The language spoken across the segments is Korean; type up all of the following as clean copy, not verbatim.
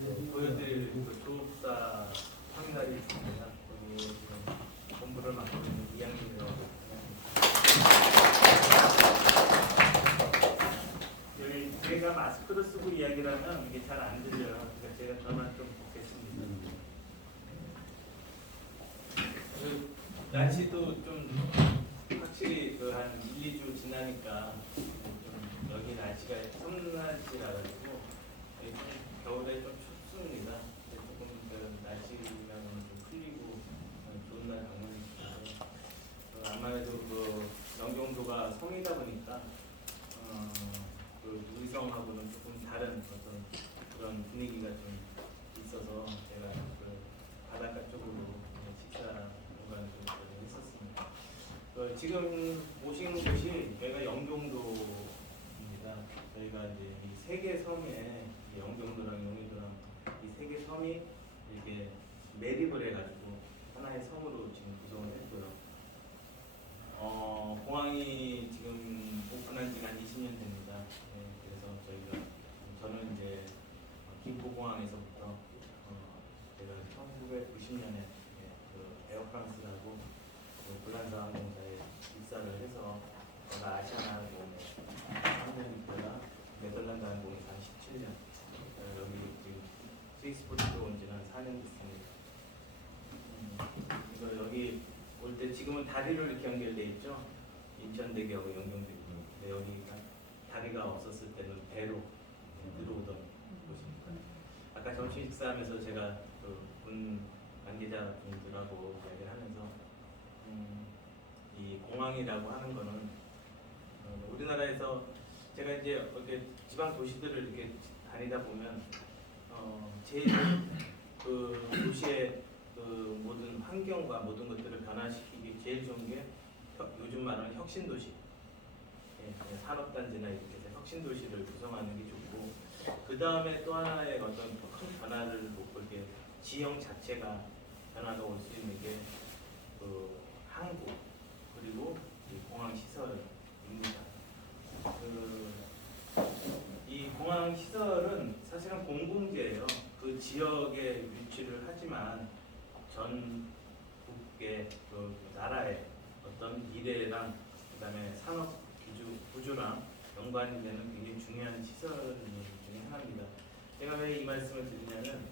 보여드릴 그 조업사 터미널이 있습니다. 거기 지금 공부를 맡고 있는 이양기라고 합니다. 제가 마스크를 쓰고 이야기를 하면 이게 잘 안 들려요. 그러니까 제가 저만 좀 보겠습니다. 날씨도 좀 확실히 한 1, 2주 지나니까 좀 여기 날씨가 섬나지라 가지고 겨울에 좀 춥습니다. 조금 날씨가 좀 풀리고 좋은 날 방문해주셔서 아무래도 영종도가 섬이다 보니까 의성하고는 조금 다른 어떤 그런 분위기가 좀 있어서 제가 바닷가 쪽으로 식사 공간을 좀 했었습니다. 지금 오신 곳이 여기가 영종도입니다. 저희가 이제 이 세 개 섬에 영종도랑 용인도랑 이 세 개 섬이 이렇게 매립을 해가지고 하나의 섬으로 지금 구성을 했고요. 공항이 지금 오픈한 지가 한 20년 됩니다. 네, 그래서 저는 이제 김포공항에서부터 제가 1990년에 에어프랑스라고 불란서 항공사에 입사를 해서 아시아나항공에 3년 있다가 네덜란드 항공에서 한 17년 여기 지금 스위스포트로 온 지는 한 4년 됐습니다. 그래서 여기 올 때 지금은 다리로 이렇게 연결돼 있죠. 인천대교하고 연결되고 여기가 다리가 없었을 때는 배로 들어오던 곳입니다. 아까 점심 식사하면서 제가 군 관계자분들하고 이야기를 하면서 이 공항이라고 하는 거는 우리나라에서 제가 이제 이렇게 지방 도시들을 이렇게 다니다 보면 제일 도시의 모든 환경과 모든 것들을 변화시키기 제일 좋은 게 요즘 말하는 혁신도시, 산업단지나 이렇게 해서 혁신도시를 구성하는 게 좋고, 그 다음에 또 하나의 어떤 큰 변화를 못 볼 게 지형 자체가 변화가 올 수 있는 게 항구 그리고 이 공항 시설입니다. 이 공항 시설은 사실은 공공재예요. 그 지역에 위치를 하지만 전국의 나라의 어떤 미래랑 그다음에 산업 구조랑 연관이 되는 굉장히 중요한 시설 중에 하나입니다. 제가 왜 이 말씀을 드리냐면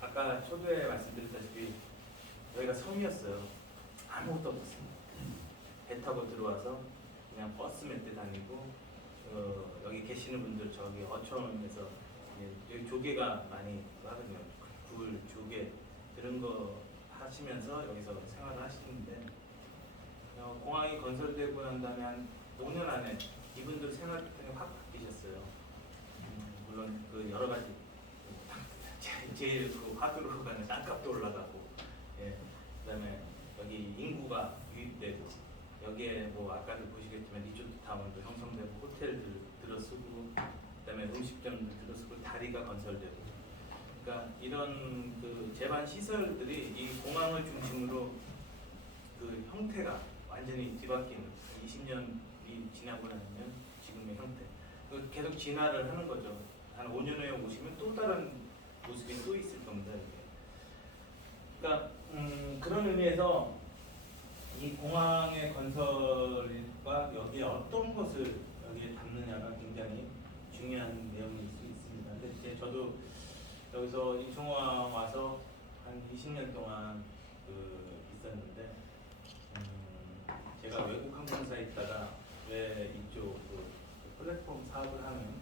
아까 초두에 말씀드렸다시피 여기가 섬이었어요. 아무것도 없었습니다. 배 타고 들어와서 그냥 버스 몇 대 다니고 여기 계시는 분들 저기 어촌에서 여기 조개가 많이 하거든요. 굴, 조개 그런 거 하시면서 여기서 생활을 하시는데 공항이 건설되고 난 다음에 한 5년 안에 이분들 생활 패턴이 확 바뀌셨어요. 물론 여러 가지 제일 화두로 가는 땅값도 올라가고, 그다음에 여기 인구가 유입되고 여기에 아까도 보시겠지만 리조트 타운도 형성되고 호텔들 들어서고 그다음에 음식점들 들어서고 다리가 건설되고, 그러니까 이런 제반 시설들이 이 공항을 중심으로 형태가 완전히 뒤바뀌는 20년이 지나고 나면 지금의 형태 계속 진화를 하는 거죠. 한 5년 후에 오시면 또 다른 모습이 또 있을 겁니다. 이렇게. 그러니까 그런 의미에서 이 공항의 건설과 여기에 어떤 것을 여기에 담느냐가 굉장히 중요한 내용일 수 있습니다. 근데 이제 저도 여기서 인천공항 와서 한 20년 동안 있었는데 제가 외국 항공사에 있다가 왜 이쪽 플랫폼 사업을 하는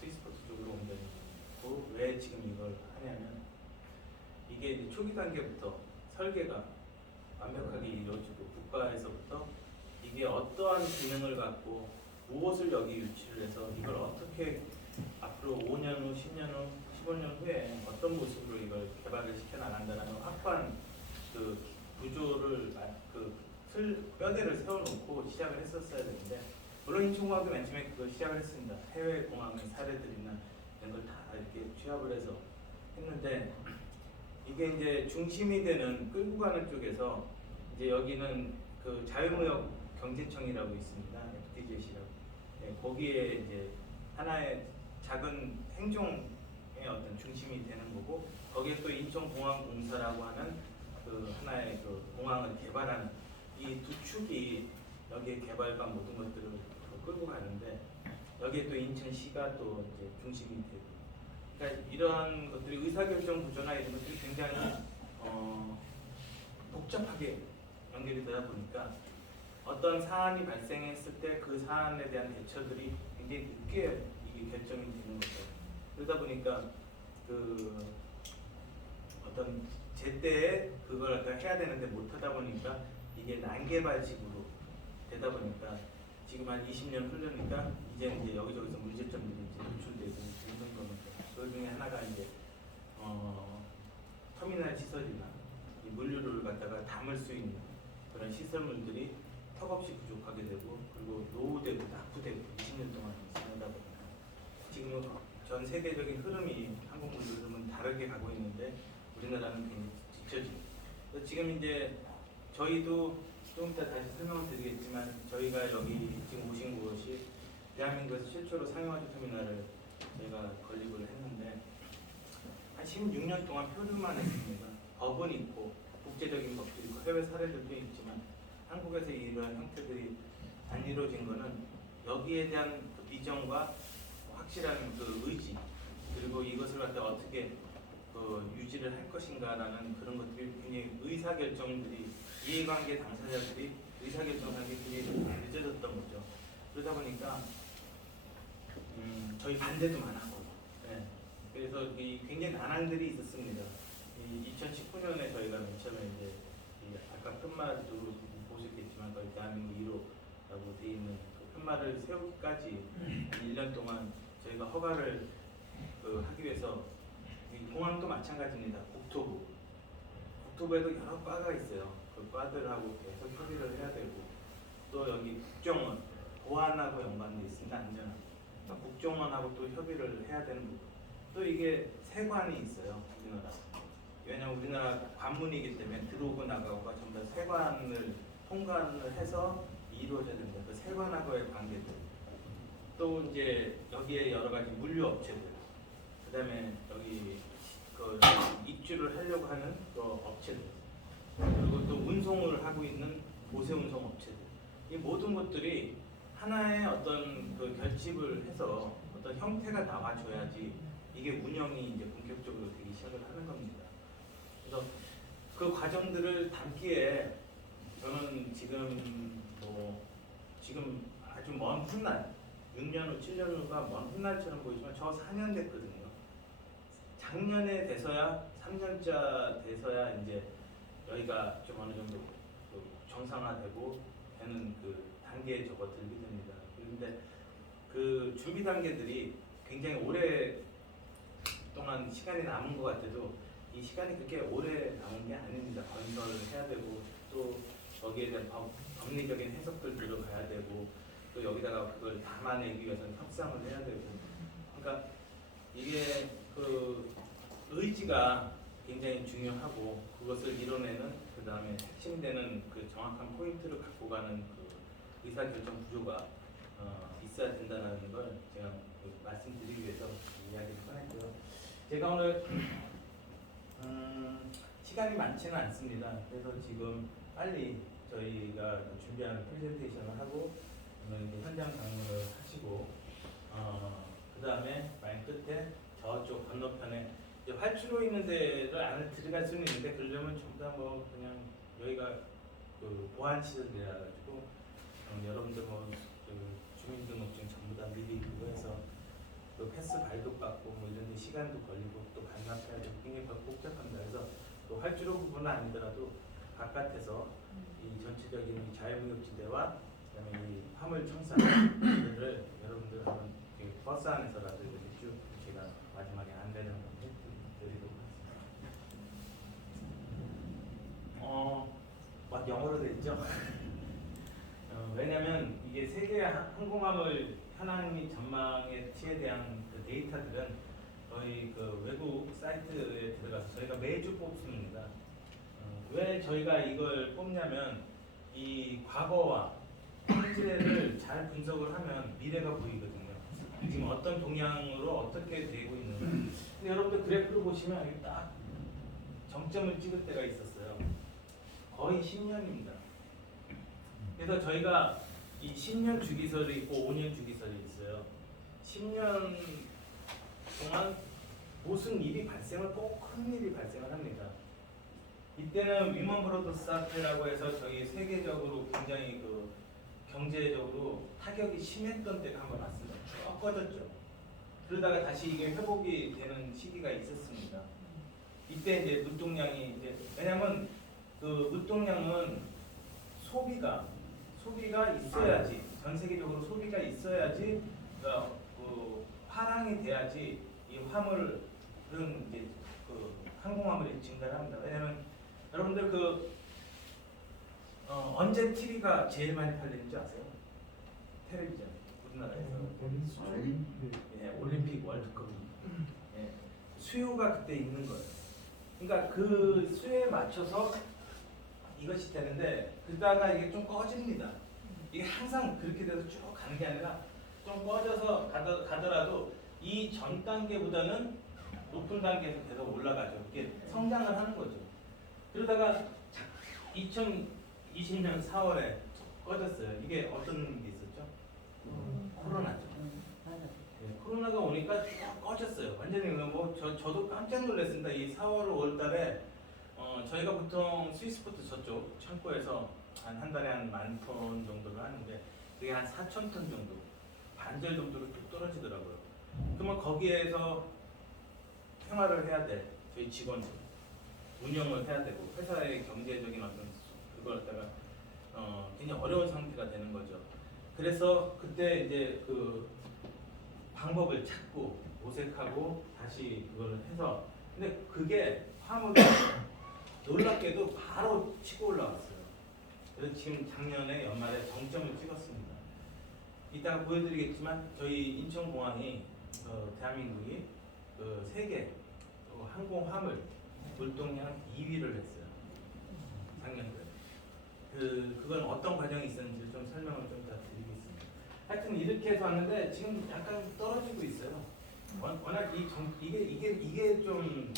스위스포트 쪽으로 옮겼고 왜 지금 이걸 하냐면 이게 이제 초기 단계부터 설계가 완벽하게 이루어지고 국가에서부터 이게 어떠한 기능을 갖고 무엇을 여기 유치를 해서 이걸 어떻게 앞으로 5년 후, 10년 후, 15년 후에 어떤 모습으로 이걸 개발을 시켜 나간다는 확고한 구조를 뼈대를 세워놓고 시작을 했었어야 되는데, 물론 인천공항도 맨 처음에 그걸 시작을 했습니다. 해외 공항의 사례들이나 이런 걸 다 이렇게 취합을 해서 했는데, 이게 이제 중심이 되는 끌고 가는 쪽에서 이제 여기는 자유무역 경제청이라고 있습니다. FTZ이라고. 거기에 이제 하나의 작은 행정의 어떤 중심이 되는 거고, 거기에 또 인천공항공사라고 하는 그 하나의 그 공항을 개발하는 이 두 축이 여기에 개발과 모든 것들을 끌고 가는데, 여기에 또 인천시가 또 이제 중심이 되고, 그러니까 이러한 것들이 의사결정 구조나 이런 것들이 굉장히 복잡하게 연결이 되다 보니까 어떤 사안이 발생했을 때 그 사안에 대한 대처들이 굉장히 늦게 이게 결정이 되는 거죠. 그러다 보니까 그 어떤 제때에 그걸 해야 되는데 못하다 보니까 이게 난개발식으로 되다 보니까 지금 한 20년 흐르니까 이제 여기저기서 문제점들이 이제 노출되고 있는 겁니다. 그 중에 하나가 이제 터미널 시설이나 이 물류를 갖다가 담을 수 있는 그런 시설물들이 턱없이 부족하게 되고, 그리고 노후되고 낙후되고 20년 동안 지나다 보니까 지금은 전 세계적인 흐름이 한국 물류 흐름은 다르게 가고 있는데 우리나라는 굉장히 뒤처지고, 지금 이제 저희도 좀 이따 다시 설명을 드리겠지만, 저희가 여기 지금 오신 곳이 대한민국에서 최초로 상용화주 터미널을 저희가 건립을 했는데 한 16년 동안 표류만 했습니다. 법은 있고 국제적인 법도 있고 해외 사례들도 있지만 한국에서 이러한 형태들이 안 이루어진 거는 여기에 대한 그 비전과 확실한 그 의지, 그리고 이것을 갖다 어떻게 유지를 할 것인가라는 그런 것들이 굉장히 의사결정들이, 이해관계 당사자들이 의사결정하는 게 굉장히 늦어졌던 거죠. 그러다 보니까 저희 반대도 많았고, 네. 그래서 이 굉장히 난항들이 있었습니다. 2019년에 저희가 맨 처음에 이제 아까 끝말도 보셨겠지만 거의 대한민국 1호라고 돼 있는 그 끝말을 세우기까지 1년 동안 저희가 허가를 하기 위해서, 공항도 마찬가지입니다. 국토부에도 여러 과가 있어요. 그 과들하고 계속 협의를 해야 되고, 또 여기 국정원, 보안하고 연관돼 있습니다. 안전하고. 그러니까 국정원하고 또 협의를 해야 되는 부분. 또 이게 세관이 있어요. 우리나라. 왜냐하면 우리나라 관문이기 때문에 들어오고 나가고가 전부 다 세관을 통관을 해서 이루어져야 됩니다. 그 세관하고의 관계들. 또 이제 여기에 여러 가지 물류 업체들. 그다음에 여기 그 입주를 하려고 하는 그 업체들. 그리고 또 운송을 하고 있는 보세 운송 업체들. 이 모든 것들이 하나의 어떤 그 결집을 해서 어떤 형태가 나와줘야지 이게 운영이 이제 본격적으로 되기 시작을 하는 겁니다. 그래서 그 과정들을 담기에 저는 지금 아주 먼 훗날, 6년 후, 7년 후가 먼 훗날처럼 보이지만 저 4년 됐거든요. 작년에 돼서야 3년차 돼서야 이제 여기가 좀 어느 정도 정상화되고 되는 그 단계에 접어들게 됩니다. 그런데 그 준비 단계들이 굉장히 오랫동안 시간이 남은 것 같아도 이 시간이 그렇게 오래 남은 게 아닙니다. 건설을 해야 되고, 또 거기에 대한 법리적인 해석들 들어가야 되고, 또 여기다가 그걸 담아내기 위해서는 협상을 해야 되고, 그러니까 이게 그 의지가 굉장히 중요하고, 그것을 이뤄내는, 그 다음에 핵심되는 그 정확한 포인트를 갖고 가는 그 의사결정 구조가 있어야 된다는 걸 제가 말씀드리기 위해서 이야기를 꺼냈고요. 제가 오늘 시간이 많지는 않습니다. 그래서 지금 빨리 저희가 준비하는 프레젠테이션을 하고 오늘 이제 현장 방문을 하시고, 그 다음에 맨 끝에 저쪽 건너편에 이제 활주로 있는 데를 안에 들어갈 수는 있는데, 그러려면 전부 다 뭐 그냥 여기가 그 보안 시설이라 가지고 여러분들 그 주민등록증 전부 다 미리 그거 해서 또 패스 발급 받고 뭐 이런 데 시간도 걸리고 또 반납해야 되고 굉장히 복잡합니다. 그래서 또 활주로 부분은 아니더라도 바깥에서 이 전체적인 자유무역지대와 그다음에 이 화물 청사들을 여러분들 한번 버스 안에서라도 이렇게 쭉 제가 마지막에 안내를 한번 해드리도록 하겠습니다. 막 영어로 돼 있죠? 왜냐면 이게 세계 항공화물 현황 및 전망에 대한 그 데이터들은 저희 그 외국 사이트에 들어가서 저희가 매주 뽑습니다. 왜 저희가 이걸 뽑냐면 이 과거와 현재를 잘 분석을 하면 미래가 보이거든요. 지금 어떤 동향으로 어떻게 되고 있는가. 근데 여러분들 그래프를 보시면 여기 딱 정점을 찍을 때가 있었어요. 거의 10년입니다. 그래서 저희가 이 10년 주기설이 있고 5년 주기설이 있어요. 10년 동안 무슨 일이 발생을 꼭 큰 일이 발생을 합니다. 이때는 위먼 브로더스 사태라고 해서 저희 세계적으로 굉장히 그 경제적으로 타격이 심했던 때가 한번 왔습니다. 쭉 꺼졌죠. 그러다가 다시 이게 회복이 되는 시기가 있었습니다. 이때 이제 무동량이 이제 왜냐면 그 무동량은 소비가 있어야지 전 세계적으로 소비가 있어야지 그 화랑이 돼야지 이 화물은 이제 그 항공화물이 증가를 합니다. 왜냐면 여러분들 언제 TV가 제일 많이 팔리는지 아세요? 텔레비전 우리나라에서 올림픽 월드컵 수요가 그때 있는 거예요. 그러니까 그 수요에 맞춰서 이것이 되는데 그러다가 이게 좀 꺼집니다. 이게 항상 그렇게 돼서 쭉 가는 게 아니라 좀 꺼져서 가더라도 이 전 단계보다는 높은 단계에서 계속 올라가죠. 이게 성장을 하는 거죠. 그러다가 2020년 4월에 꺼졌어요. 이게 어떤 게 있었죠? 코로나죠. 네, 코로나가 오니까 쭉 꺼졌어요. 완전히 저도 깜짝 놀랐습니다. 이 4월, 5월 달에 저희가 보통 스위스포트 저쪽 창고에서 한 달에 한 10,000톤 정도를 하는데 그게 한 4,000톤 정도 반절 정도로 뚝 떨어지더라고요. 그러면 거기에서 생활을 해야 돼. 저희 직원들 운영을 해야 되고 회사의 경제적인 어떤 그걸 갖다가 굉장히 어려운 상태가 되는 거죠. 그래서 그때 이제 그 방법을 찾고 모색하고 다시 그걸 해서 근데 그게 화물이 놀랍게도 바로 치고 올라왔어요. 그래서 지금 작년에 연말에 정점을 찍었습니다. 이따가 보여드리겠지만 저희 인천공항이 대한민국이 세계 항공 화물 물동량 2위를 했어요. 작년도에. 그건 어떤 과정이 있었는지 좀 설명을 좀 더 드리겠습니다. 하여튼 이렇게 해서 왔는데 지금 약간 떨어지고 있어요. 워낙 이게 좀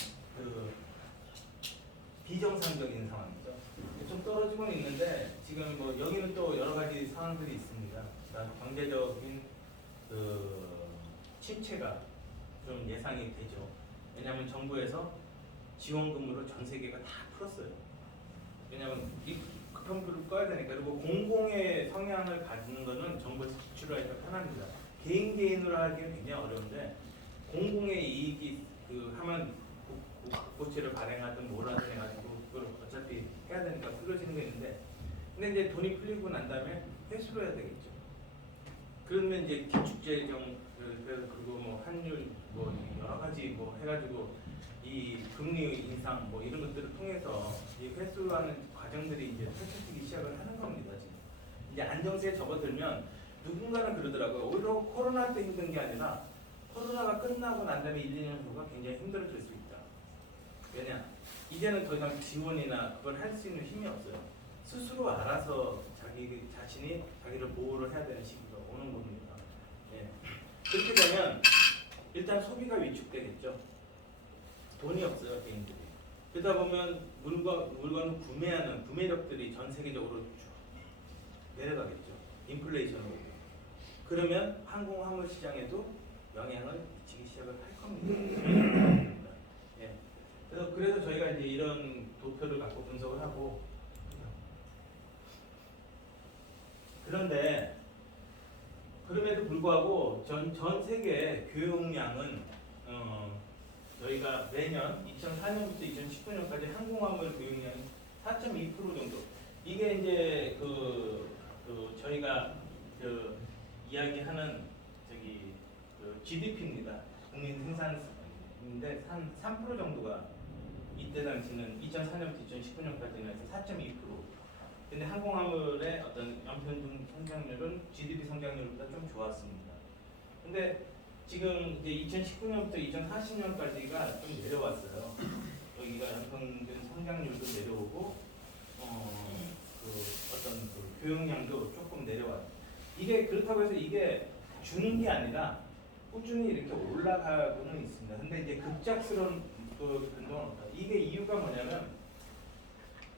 비정상적인 상황이죠. 좀 떨어지고는 있는데 지금 뭐 여기는 또 여러 가지 상황들이 있습니다. 그러니까 경제적인 침체가 좀 예상이 되죠. 왜냐하면 정부에서 지원금으로 전 세계가 다 풀었어요. 왜냐하면 이 급형표를 꺼야 되니까. 그리고 공공의 성향을 가지는 거는 정부에서 지출하기가 편합니다. 개인으로 하기는 굉장히 어려운데 공공의 이익이 하면 국고채를 발행하든 뭘 하든 해가지고 그걸 어차피 해야 되니까 풀어지는 게 있는데 근데 이제 돈이 풀리고 난 다음에 회수를 해야 되겠죠. 그러면 이제 기축재정 그리고 뭐 환율 뭐 여러 가지 뭐 해가지고 이 금리 인상 뭐 이런 것들을 통해서 이 회수하는 과정들이 이제 펼쳐지기 시작을 하는 겁니다. 지금 이제 안정세에 접어들면 누군가는 그러더라고요. 오히려 코로나 때 힘든 게 아니라 코로나가 끝나고 난 다음에 1, 2년 후가 굉장히 힘들어질 수 있다. 왜냐? 이제는 더 이상 지원이나 그걸 할 수 있는 힘이 없어요. 스스로 알아서 자기 자신이 자기를 보호를 해야 되는 시기가 오는 겁니다. 예. 그렇게 되면 일단 소비가 위축되겠죠. 돈이 없어요, 개인들이. 그러다 보면 물건을 구매하는 구매력들이 전 세계적으로 쭉 내려가겠죠. 인플레이션으로. 그러면 항공화물 시장에도 영향을 미치기 시작을 할 겁니다. 예. 그래서 저희가 이제 이런 도표를 갖고 분석을 하고 그런데 그럼에도 불구하고 전 세계 교역량은 저희가 매년 2004년부터 2019년까지 항공화물 교역량이 4.2% 정도. 이게 이제 저희가 이야기하는 GDP입니다. 국민 생산인데 한 3% 정도가 이때 당시는 2004년부터 2019년까지는 4.2%. 근데 항공화물의 어떤 연평균 성장률은 GDP 성장률보다 좀 좋았습니다. 근데 지금 이제 2019년부터 2040년까지가 좀 내려왔어요. 여기가 연평균 성장률도 내려오고 어떤 교역량도 조금 내려와요. 이게 그렇다고 해서 이게 주는 게 아니라 꾸준히 이렇게 올라가고는 있습니다. 근데 이제 급작스러운 그 변동은 없다. 이게 이유가 뭐냐면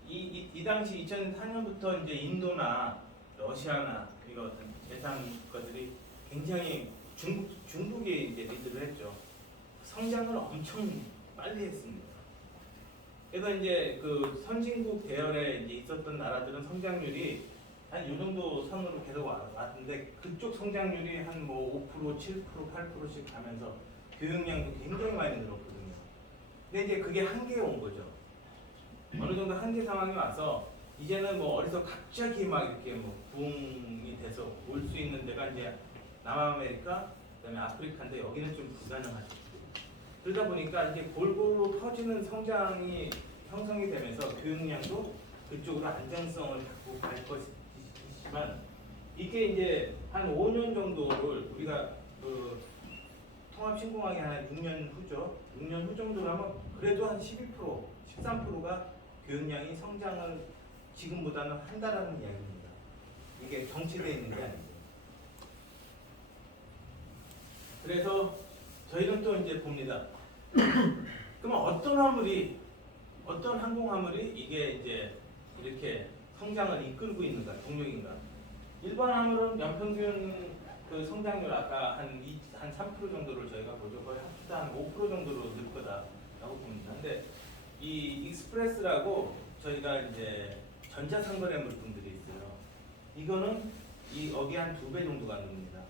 이 당시 2004년부터 이제 인도나 러시아나 이거 어떤 대상 국가들이 굉장히 중국에 이제 리드를 했죠. 성장을 엄청 빨리 했습니다. 그래서 이제 그 선진국 대열에 이제 있었던 나라들은 성장률이 한 이 정도 선으로 계속 왔는데 그쪽 성장률이 한 뭐 5%, 7%, 8%씩 가면서 교육량도 굉장히 많이 늘었거든요. 근데 이제 그게 한계에 온 거죠. 어느 정도 한계 상황이 와서 이제는 뭐 어디서 갑자기 막 이렇게 뭐 붐이 돼서 올 수 있는 데가 이제 남아메리카, 그다음에 아프리카인데 여기는 좀 불가능하죠. 그러다 보니까 이제 골고루 퍼지는 성장이 형성이 되면서 교육량도 그쪽으로 안정성을 갖고 갈 것이지만 이게 이제 한 5년 정도를 우리가 그 통합신공항이 한 6년 후죠. 6년 후 정도라면 그래도 한 12%, 13%가 교육량이 성장을 지금보다는 한다라는 이야기입니다. 이게 정체되어 있는 게 아니고. 그래서 저희는 또 이제 봅니다. 그러면 어떤 항공화물이 이게 이제 이렇게 성장을 이끌고 있는가, 동력인가? 일반 화물은 연평균 그 성장률 아까 한 3% 정도를 저희가 보죠. 거의 한 5% 정도로 늘 거다라고 봅니다. 근데 이 익스프레스라고 저희가 이제 전자상거래 물품들이 있어요. 이거는 여기 한 2배 정도가 됩니다.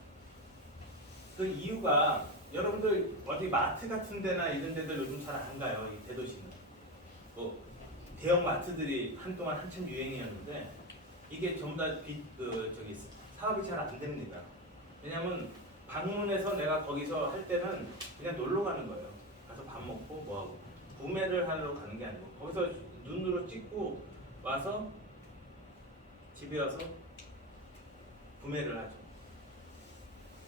그 이유가 여러분들 어디 마트 같은 데나 이런 데들 요즘 잘 안 가요. 이 대도시는. 뭐 대형 마트들이 한동안 한참 유행이었는데 이게 전부 다 사업이 잘 안 됩니다. 왜냐면 방문해서 내가 거기서 할 때는 그냥 놀러 가는 거예요. 가서 밥 먹고 뭐 하고 구매를 하러 가는 게 아니고 거기서 눈으로 찍고 와서 집에 와서 구매를 하죠.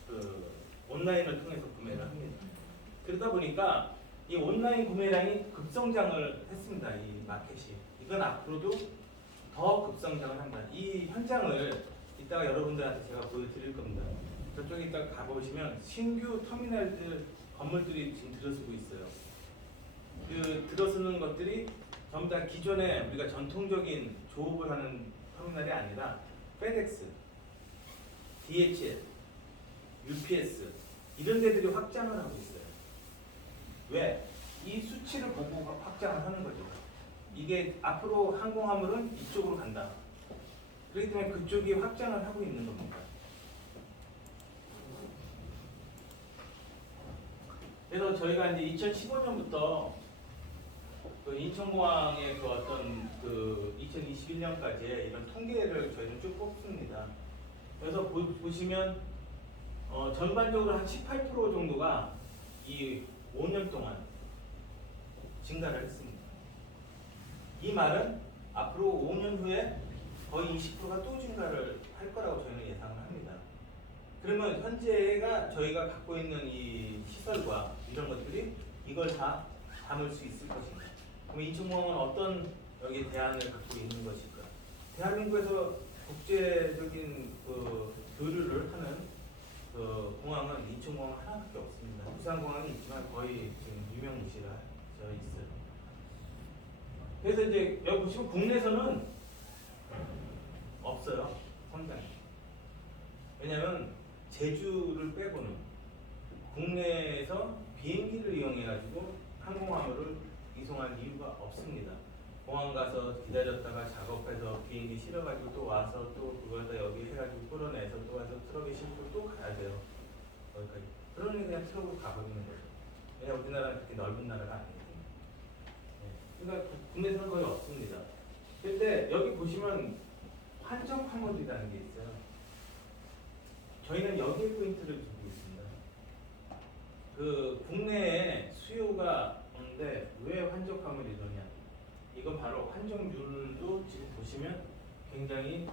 그 온라인을 통해서 구매를 합니다. 그러다 보니까 이 온라인 구매량이 급성장을 했습니다. 이 마켓이. 이건 앞으로도 더 급성장을 한다. 이 현장을 이따가 여러분들한테 제가 보여드릴 겁니다. 저쪽에 이따가 가보시면 신규 터미널들 건물들이 지금 들어서고 있어요. 그 들어서는 것들이 전부 다 기존에 우리가 전통적인 조업을 하는 터미널이 아니라 FedEx, DHL, UPS 이런 데들이 확장을 하고 있어요. 왜? 이 수치를 보고 확장을 하는 거죠. 이게 앞으로 항공화물은 이쪽으로 간다. 그렇기 때문에 그쪽이 확장을 하고 있는 겁니다. 그래서 저희가 이제 2015년부터 그 인천공항의 그 어떤 그 2021년까지의 이런 통계를 저희는 쭉 뽑습니다. 그래서 보시면 전반적으로 한 18% 정도가 이 5년 동안 증가를 했습니다. 이 말은 앞으로 5년 후에 거의 20%가 또 증가를 할 거라고 저희는 예상을 합니다. 그러면 현재가 저희가 갖고 있는 이 시설과 이런 것들이 이걸 다 담을 수 있을 것인가? 그럼 인천공항은 어떤 여기 대안을 갖고 있는 것일까? 대한민국에서 국제적인 그 교류를 하는 그 공항은 인천공항 하나밖에 없습니다. 부산공항이 있지만 거의 지금 유명무실해져 있어요. 그래서 이제 여기 보시면 국내에서는 없어요. 상당히. 왜냐하면 제주를 빼고는 국내에서 비행기를 이용해가지고 항공화물을 이송할 이유가 없습니다. 공항 가서 기다렸다가 작업해서 비행기 실어가지고 또 와서 또 그걸 다 여기 해가지고 끌어내서 또 와서 트럭에 싣고 또 가야 돼요. 거기까지. 그러니 그냥 트럭으로 가버리는 거죠. 왜냐면 우리나라는 그렇게 넓은 나라가 아니기 때문에. 네. 그러니까 국내에서는 거의 없습니다. 근데 여기 보시면 한정 화물이라는 게 있어요. 저희는 여기에 포인트를 두고 있습니다. 그 국내에 수요가 없는데 왜 환적 화물이 이러냐? 이건 바로 환정률도 지금 보시면 굉장히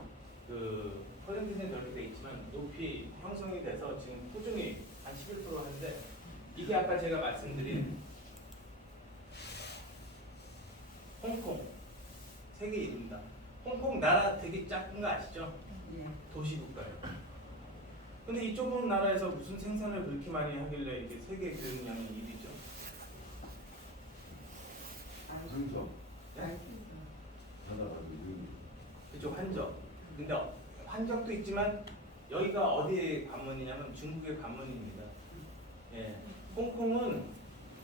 그 퍼센티지는 넓게 돼 있지만 높이 형성이 돼서 지금 꾸준히 한 11% 하는데 이게 아까 제가 말씀드린 홍콩 세계 1위입니다. 홍콩 나라 되게 작은 거 아시죠? 도시국가예요. 근데 이 좁은 나라에서 무슨 생산을 그렇게 많이 하길래 이게 세계 교육량이 1위죠? 한정. 네? 나라가 이름이. 그쪽 한적. 근데 한적도 있지만 여기가 어디의 관문이냐면 중국의 관문입니다. 예. 홍콩은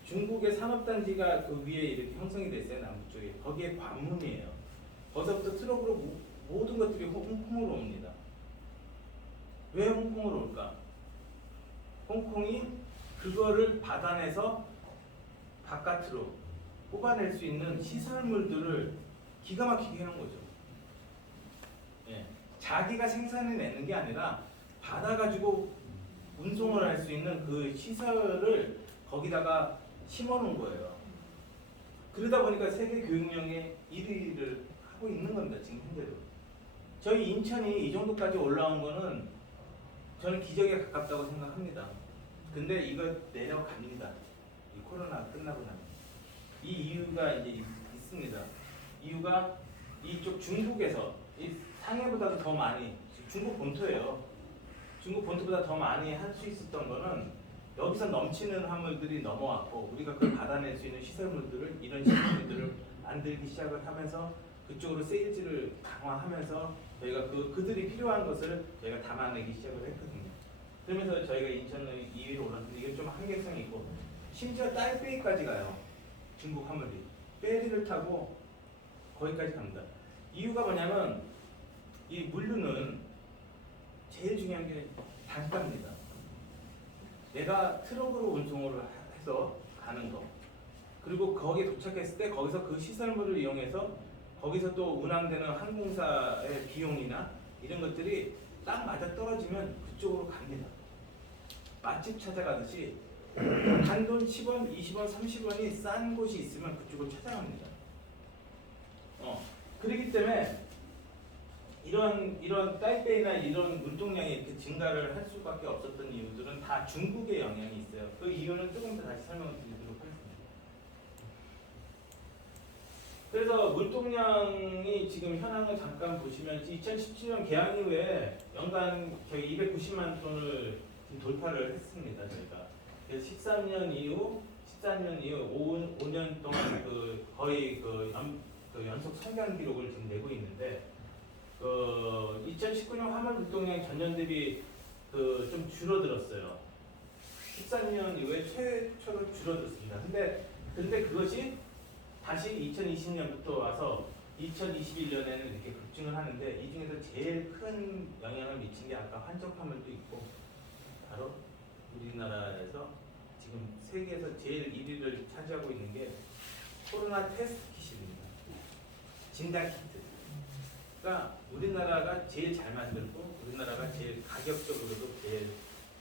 중국의 산업단지가 그 위에 이렇게 형성이 됐어요. 남부 쪽에. 거기에 관문이에요. 거기서부터 트럭으로 모든 것들이 홍콩으로 옵니다. 왜 홍콩으로 올까? 홍콩이 그거를 받아내서 바깥으로 뽑아낼 수 있는 시설물들을 기가 막히게 해놓은 거죠. 예. 자기가 생산해내는 게 아니라 받아가지고 운송을 할 수 있는 그 시설을 거기다가 심어놓은 거예요. 그러다 보니까 세계 교육량의 1위를 하고 있는 겁니다. 지금 현재로. 저희 인천이 이 정도까지 올라온 거는 저는 기적에 가깝다고 생각합니다. 근데 이거 내려갑니다. 이 코로나 끝나고 나면. 이 이유가 이제 있습니다. 이유가 이쪽 중국에서 이 상해보다도 더 많이, 중국 본토예요. 중국 본토보다 더 많이 할 수 있었던 거는 여기서 넘치는 화물들이 넘어왔고 우리가 그걸 받아낼 수 있는 시설물들을 이런 시설물들을 만들기 시작을 하면서 그쪽으로 세일즈를 강화하면서 저희가 그들이 필요한 것을 저희가 담아내기 시작을 했거든요. 그러면서 저희가 인천의 2위로 올랐는데 이게 좀 한계성이 있고 심지어 딸베이까지 가요. 중국 화물이 페리를 타고 거기까지 갑니다. 이유가 뭐냐면 이 물류는 제일 중요한 게 단가입니다. 내가 트럭으로 운송을 해서 가는 거 그리고 거기에 도착했을 때 거기서 그 시설물을 이용해서 거기서 또 운항되는 항공사의 비용이나 이런 것들이 딱 맞아 떨어지면 그쪽으로 갑니다. 맛집 찾아가듯이 단돈 10원, 20원, 30원이 싼 곳이 있으면 그쪽으로 찾아갑니다. 그렇기 때문에 이런 타이베이나 이런 운동량이 이렇게 증가를 할 수밖에 없었던 이유들은 다 중국의 영향이 있어요. 그 이유는 조금 더 다시 설명을 드리도록 하겠습니다. 그래서 물동량이 지금 현황을 잠깐 보시면 2017년 개항 이후에 연간 저희 290만 톤을 지금 돌파를 했습니다. 저희가. 그래서 13년 이후 5년 동안 거의 연속 성장 기록을 지금 내고 있는데 2019년 화물 물동량이 전년 대비 좀 줄어들었어요. 13년 이후에 최초로 줄어들었습니다. 근데 그것이 다시 2020년부터 와서 2021년에는 이렇게 급증을 하는데 이 중에서 제일 큰 영향을 미친 게 아까 환적 화물도 있고 바로 우리나라에서 지금 세계에서 제일 1위를 차지하고 있는 게 코로나 테스트 킷입니다. 진단 키트가 우리나라가 제일 잘 만들고 우리나라가 제일 가격적으로도 제일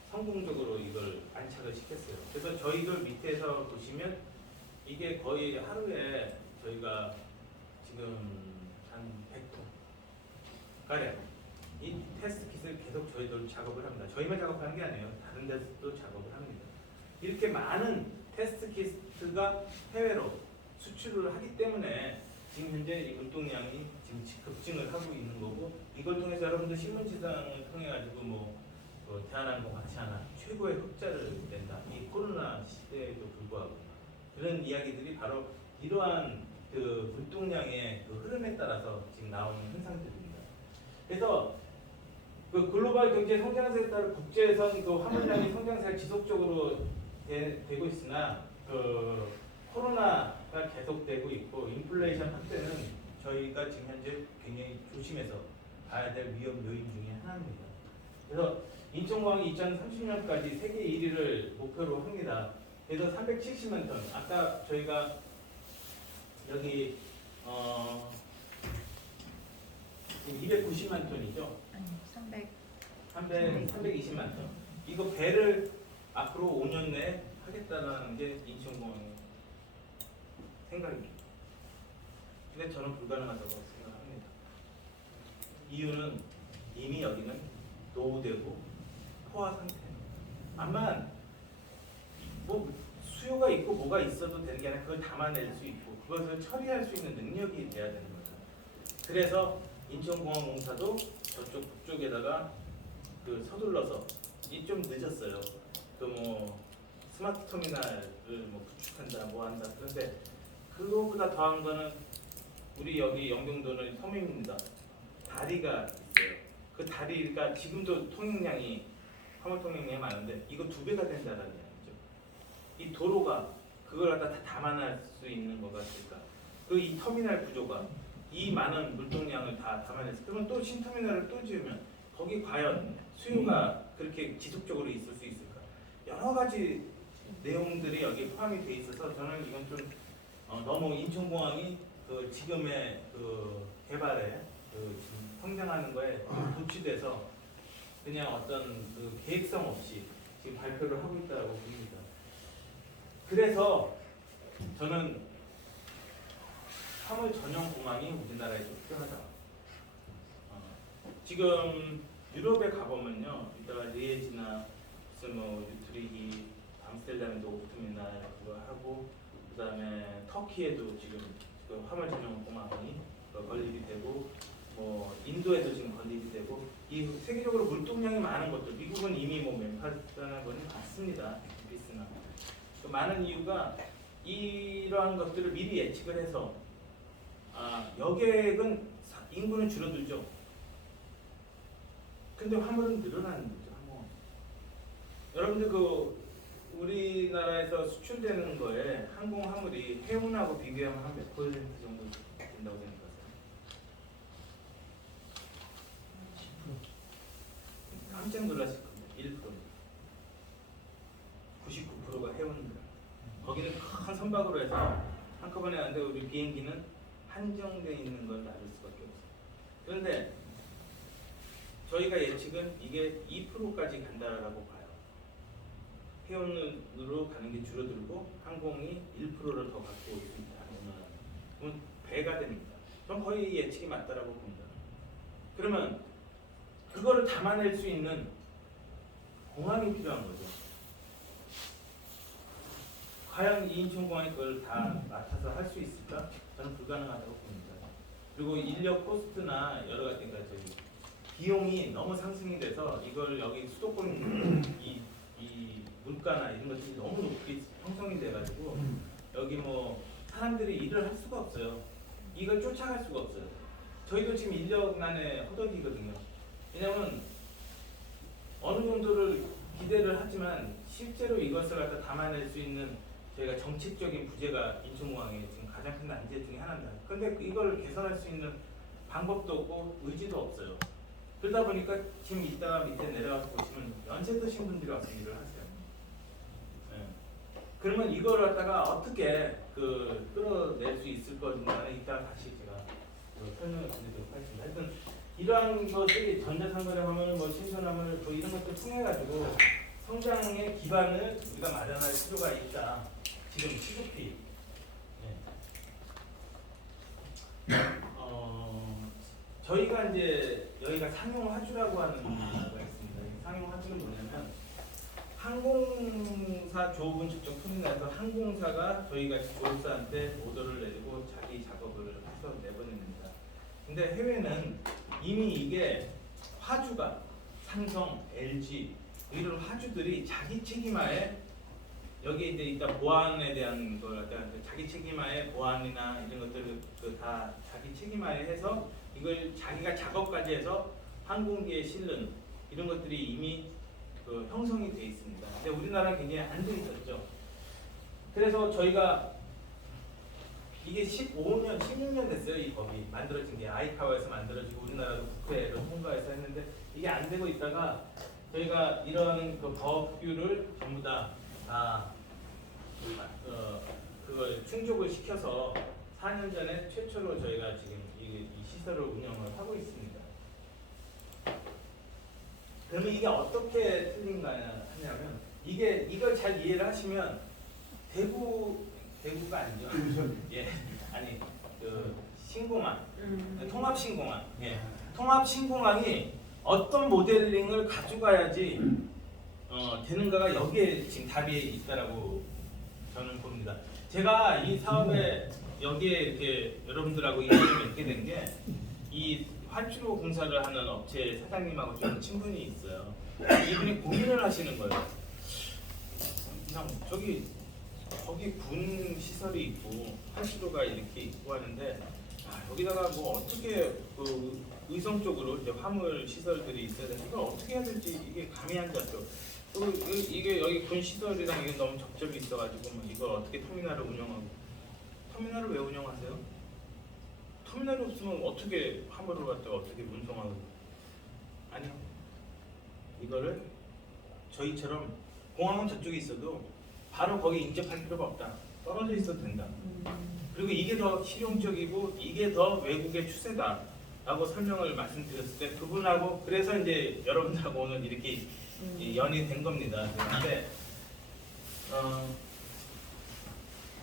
성공적으로 이걸 안착을 시켰어요. 그래서 저희 이걸 밑에서 보시면 이게 거의 하루에 저희가 지금 한 100톤 가량 이 테스트 킷을 계속 저희도 작업을 합니다. 저희만 작업하는 게 아니에요. 다른 데서도 작업을 합니다. 이렇게 많은 테스트 키트가 해외로 수출을 하기 때문에 지금 현재 이 물동량이 지금 급증을 하고 있는 거고 이걸 통해서 여러분들 신문지상을 통해 가지고 대한항공, 아시아나 최고의 흑자를 낸다. 이 코로나 시대에도 불구하고 그런 이야기들이 바로 이러한 물동량의 흐름에 따라서 지금 나오는 현상들입니다. 그래서 글로벌 경제 성장세에 따라 국제선 화물량의 성장세가 지속적으로 되고 있으나 코로나가 계속되고 있고 인플레이션 확대는 저희가 지금 현재 굉장히 조심해서 봐야 될 위험 요인 중에 하나입니다. 그래서 인천공항이 2030년까지 세계 1위를 목표로 합니다. 그래서 370만 톤. 아까 저희가 여기 290만 톤이죠. 아니 320만 톤. 이거 배를 앞으로 5년 내에 하겠다는 게 인천공항의 생각입니다. 근데 저는 불가능하다고 생각합니다. 이유는 이미 여기는 노후되고 포화 상태. 아마 수요가 있고 뭐가 있어도 되는 게 아니라 그걸 담아낼 수 있고 그것을 처리할 수 있는 능력이 돼야 되는 거죠. 그래서 인천공항공사도 저쪽 북쪽에다가 서둘러서 이 좀 늦었어요. 그 뭐 스마트 터미널을 뭐 구축한다 뭐 한다. 그런데 그거보다 더한 거는 우리 여기 영종도는 섬입니다. 다리가 있어요. 그 다리가 지금도 통행량이 화물 통행량이 많은데 이거 2배가 된다는 얘기죠. 이 도로가 그걸 갖다 다 담아낼 수 있는 거가 있을까? 그 이 터미널 구조가 이 많은 물동량을 다 담아내서 그러면 또 신터미널을 또 지으면 거기 과연 수요가 그렇게 지속적으로 있을 수 있을까? 여러 가지 내용들이 여기 포함이 돼 있어서 저는 이건 좀 너무 인천공항이 그 지금의 그 개발에 그 지금 성장하는 거에 도취돼서 그냥 어떤 그 계획성 없이 지금 발표를 하고 있다고 봅니다. 그래서 저는 화물 전용 공항이 우리나라에 좀 필요하다. 지금 유럽에 가보면요, 이따가 리에지나 무슨 뭐 유트리히, 암스테르담의 노프터미널 그거 하고, 그다음에 터키에도 지금 그 화물 전용 공항이 건립이 되고, 뭐 인도에도 지금 건립이 되고, 이 세계적으로 물동량이 많은 것들, 미국은 이미 뭐 맨하탄을 봤습니다. 비스나 그 많은 이유가 이러한 것들을 미리 예측을 해서 여객은 인구는 줄어들죠. 근데 화물은 늘어나는 거죠. 항공. 여러분들 그 우리나라에서 수출되는 거에 항공 화물이 해운하고 비교하면 한 몇 퍼센트 정도 된다고 생각하세요? 10%. 깜짝 놀라실 겁니다. 1%입니다. 99%가 해운입니다. 거기는 큰 선박으로 해서 한꺼번에 하는데 우리 비행기는 한정되어 있는 걸 알을 수밖에 없어요. 그런데 저희가 예측은 이게 2%까지 간다라고 봐요. 해운으로 가는 게 줄어들고 항공이 1%를 더 갖고 있습니다. 그러면 배가 됩니다. 그럼 거의 예측이 맞다라고 봅니다. 그러면 그거를 담아낼 수 있는 공항이 필요한 거죠. 과연 이 인천공항이 그걸 다 맡아서 할 수 있을까? 저는 불가능하다고 봅니다. 그리고 인력 코스트나 여러 가지 저기 비용이 너무 상승이 돼서 이걸 여기 수도권 이 물가나 이런 것들이 너무 높게 형성이 돼가지고 여기 뭐 사람들이 일을 할 수가 없어요. 이걸 쫓아갈 수가 없어요. 저희도 지금 인력난에 허덕이거든요. 왜냐하면 어느 정도를 기대를 하지만 실제로 이것을 갖다 담아낼 수 있는 저희가 정책적인 부재가 인천공항에 지금 가장 큰 난제 중에 하나입니다. 그런데 이걸 개선할 수 있는 방법도 없고 의지도 없어요. 그러다 보니까 지금 이따가 밑에 내려가서 보시면 연세 드신 분들이 와서 일을 하세요. 네. 그러면 이걸 갖다가 어떻게 끌어낼 수 있을 건가는 이따가 다시 제가 설명을 드리도록 하겠습니다. 하여튼 이러한 것이 전자상거래 화물, 뭐 신선화물 뭐 이런 것들 통해 가지고 성장의 기반을 우리가 마련할 필요가 있다. 지금 시급히 저희가 이제 여기가 상용화주라고 하는 거가 있습니다. 상용화주는 뭐냐면 항공사 조업은 직접 터미널에서 항공사가 저희가 조업사한테 오더를 내리고 자기 작업을 해서 내보냅니다. 근데 해외는 이미 이게 화주가 삼성, LG 이런 화주들이 자기 책임하에 여기 이제 이따 보안에 대한 걸 갖다 자기 책임하에 보안이나 이런 것들을 다 자기 책임하에 해서 이걸 자기가 작업까지 해서 항공기에 실는 이런 것들이 이미 형성이 돼 있습니다. 근데 우리나라는 굉장히 안 돼 있었죠. 그래서 저희가 이게 15년, 16년 됐어요. 이 법이 만들어진 게 아이카오에서 만들어지고 우리나라도 국회로 통과해서 했는데 이게 안 되고 있다가 저희가 이런 법규를 전부 다 그걸 충족을 시켜서 4년 전에 최초로 저희가 지금 이 시설을 운영을 하고 있습니다. 그러면 이게 어떻게 틀린가 하냐면 이걸 잘 이해를 하시면 대구가 아니죠. 예, 아니 신공항, 통합 신공항, 예, 통합 신공항이 어떤 모델링을 가져가야지 되는가가 여기에 지금 답이 있다라고 저는 봅니다. 제가 이 사업에 여기에 이렇게 여러분들하고 인연을 맺게 된 게 이 활주로 공사를 하는 업체 사장님하고 좀 친분이 있어요. 이분이 고민을 하시는 거예요. 그냥 거기 군 시설이 있고 팔시도가 이렇게 있고 하는데 여기다가 뭐 어떻게 그 의성적으로 이제 화물 시설들이 있어야 되는데 이걸 어떻게 해야 될지 이게 감이 안 잡혀. 그리고 이게 여기 군 시설이랑 이게 너무 접점이 있어가지고 뭐 이걸 어떻게 터미널을 운영하고 터미널을 왜 운영하세요? 터미널이 없으면 어떻게 화물을 갖다가 어떻게 운송하고 아니요. 이거를 저희처럼 공항은 저쪽에 있어도 바로 거기 인접할 필요가 없다. 떨어져 있어도 된다. 그리고 이게 더 실용적이고 이게 더 외국의 추세다라고 설명을 말씀드렸을 때 그분하고 그래서 이제 여러분들하고 오늘 이렇게 연이 된 겁니다. 그런데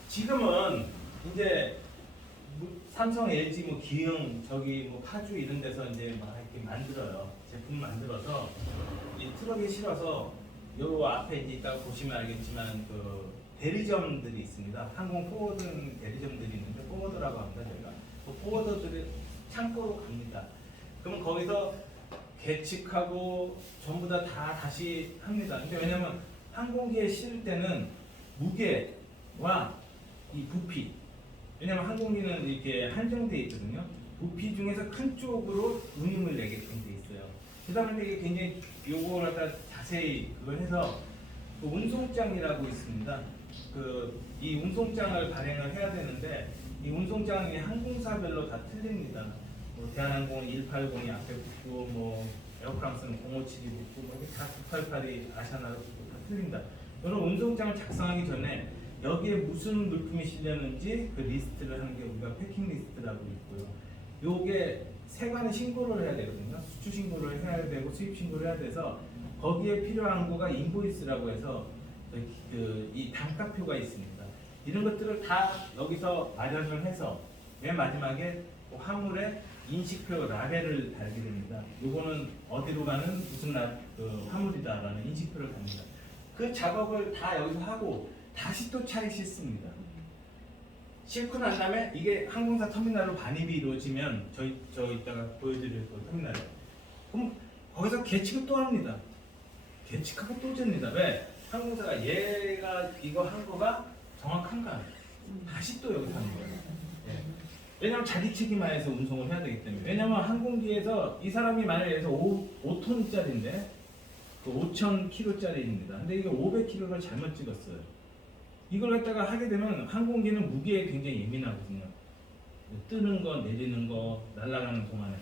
지금은 이제 삼성, LG, 뭐 기흥, 저기 뭐 파주 이런 데서 이제 막 이렇게 만들어요. 제품 만들어서 이 트럭에 실어서 요 앞에 이제 이따 보시면 알겠지만 그 대리점들이 있습니다. 항공 포워드 대리점들이 있는데 포워드라고 합니다. 저희가 그 포워더들이 창고로 갑니다. 그러면 거기서 계측하고 전부 다 다시 합니다. 근데 왜냐면 항공기에 실을 때는 무게와 이 부피, 왜냐면 항공기는 이렇게 한정되어 있거든요. 부피 중에서 큰 쪽으로 운임을 내게끔 돼 있어요. 그러다 보니까 이게 굉장히 요거를 갖다 자세히 그걸 해서 그 운송장이라고 있습니다. 이 운송장을 발행을 해야 되는데 이 운송장이 항공사별로 다 틀립니다. 뭐 대한항공은 180이 앞에 붙고 뭐 에어프랑스는 057이 붙고 뭐 다 988이 아시아나로 붙고 다 틀립니다. 이런 운송장을 작성하기 전에 여기에 무슨 물품이 실렸는지 그 리스트를 하는 게 우리가 패킹 리스트라고 있고요. 요게 세관에 신고를 해야 되거든요. 수출 신고를 해야 되고 수입 신고를 해야 돼서 거기에 필요한 거가 인보이스라고 해서 이 단가표가 있습니다. 이런 것들을 다 여기서 마련을 해서 맨 마지막에 그 화물에 인식표 라벨을 달게 됩니다. 요거는 어디로 가는 무슨 화물이다라는 인식표를 답니다. 그 작업을 다 여기서 하고 다시 또 차에 싣습니다. 싣고 난 다음에 이게 항공사 터미널로 반입이 이루어지면 저 이따가 보여드릴 그 터미널에 그럼 거기서 계측을 또 합니다. 계측하고 또 잽니다. 왜? 항공사가 얘가 이거 한 거가 정확한가? 다시 또 여기서 하는 거예요. 예. 왜냐면 자기 책임하에서 운송을 해야 되기 때문에. 왜냐면 항공기에서 이 사람이 만약에 5톤짜리인데 그 5,000kg짜리입니다. 근데 이게 500kg를 잘못 찍었어요. 이걸 갖다가 하게 되면 항공기는 무게에 굉장히 예민하거든요. 뜨는 거, 내리는 거, 날아가는 동안에.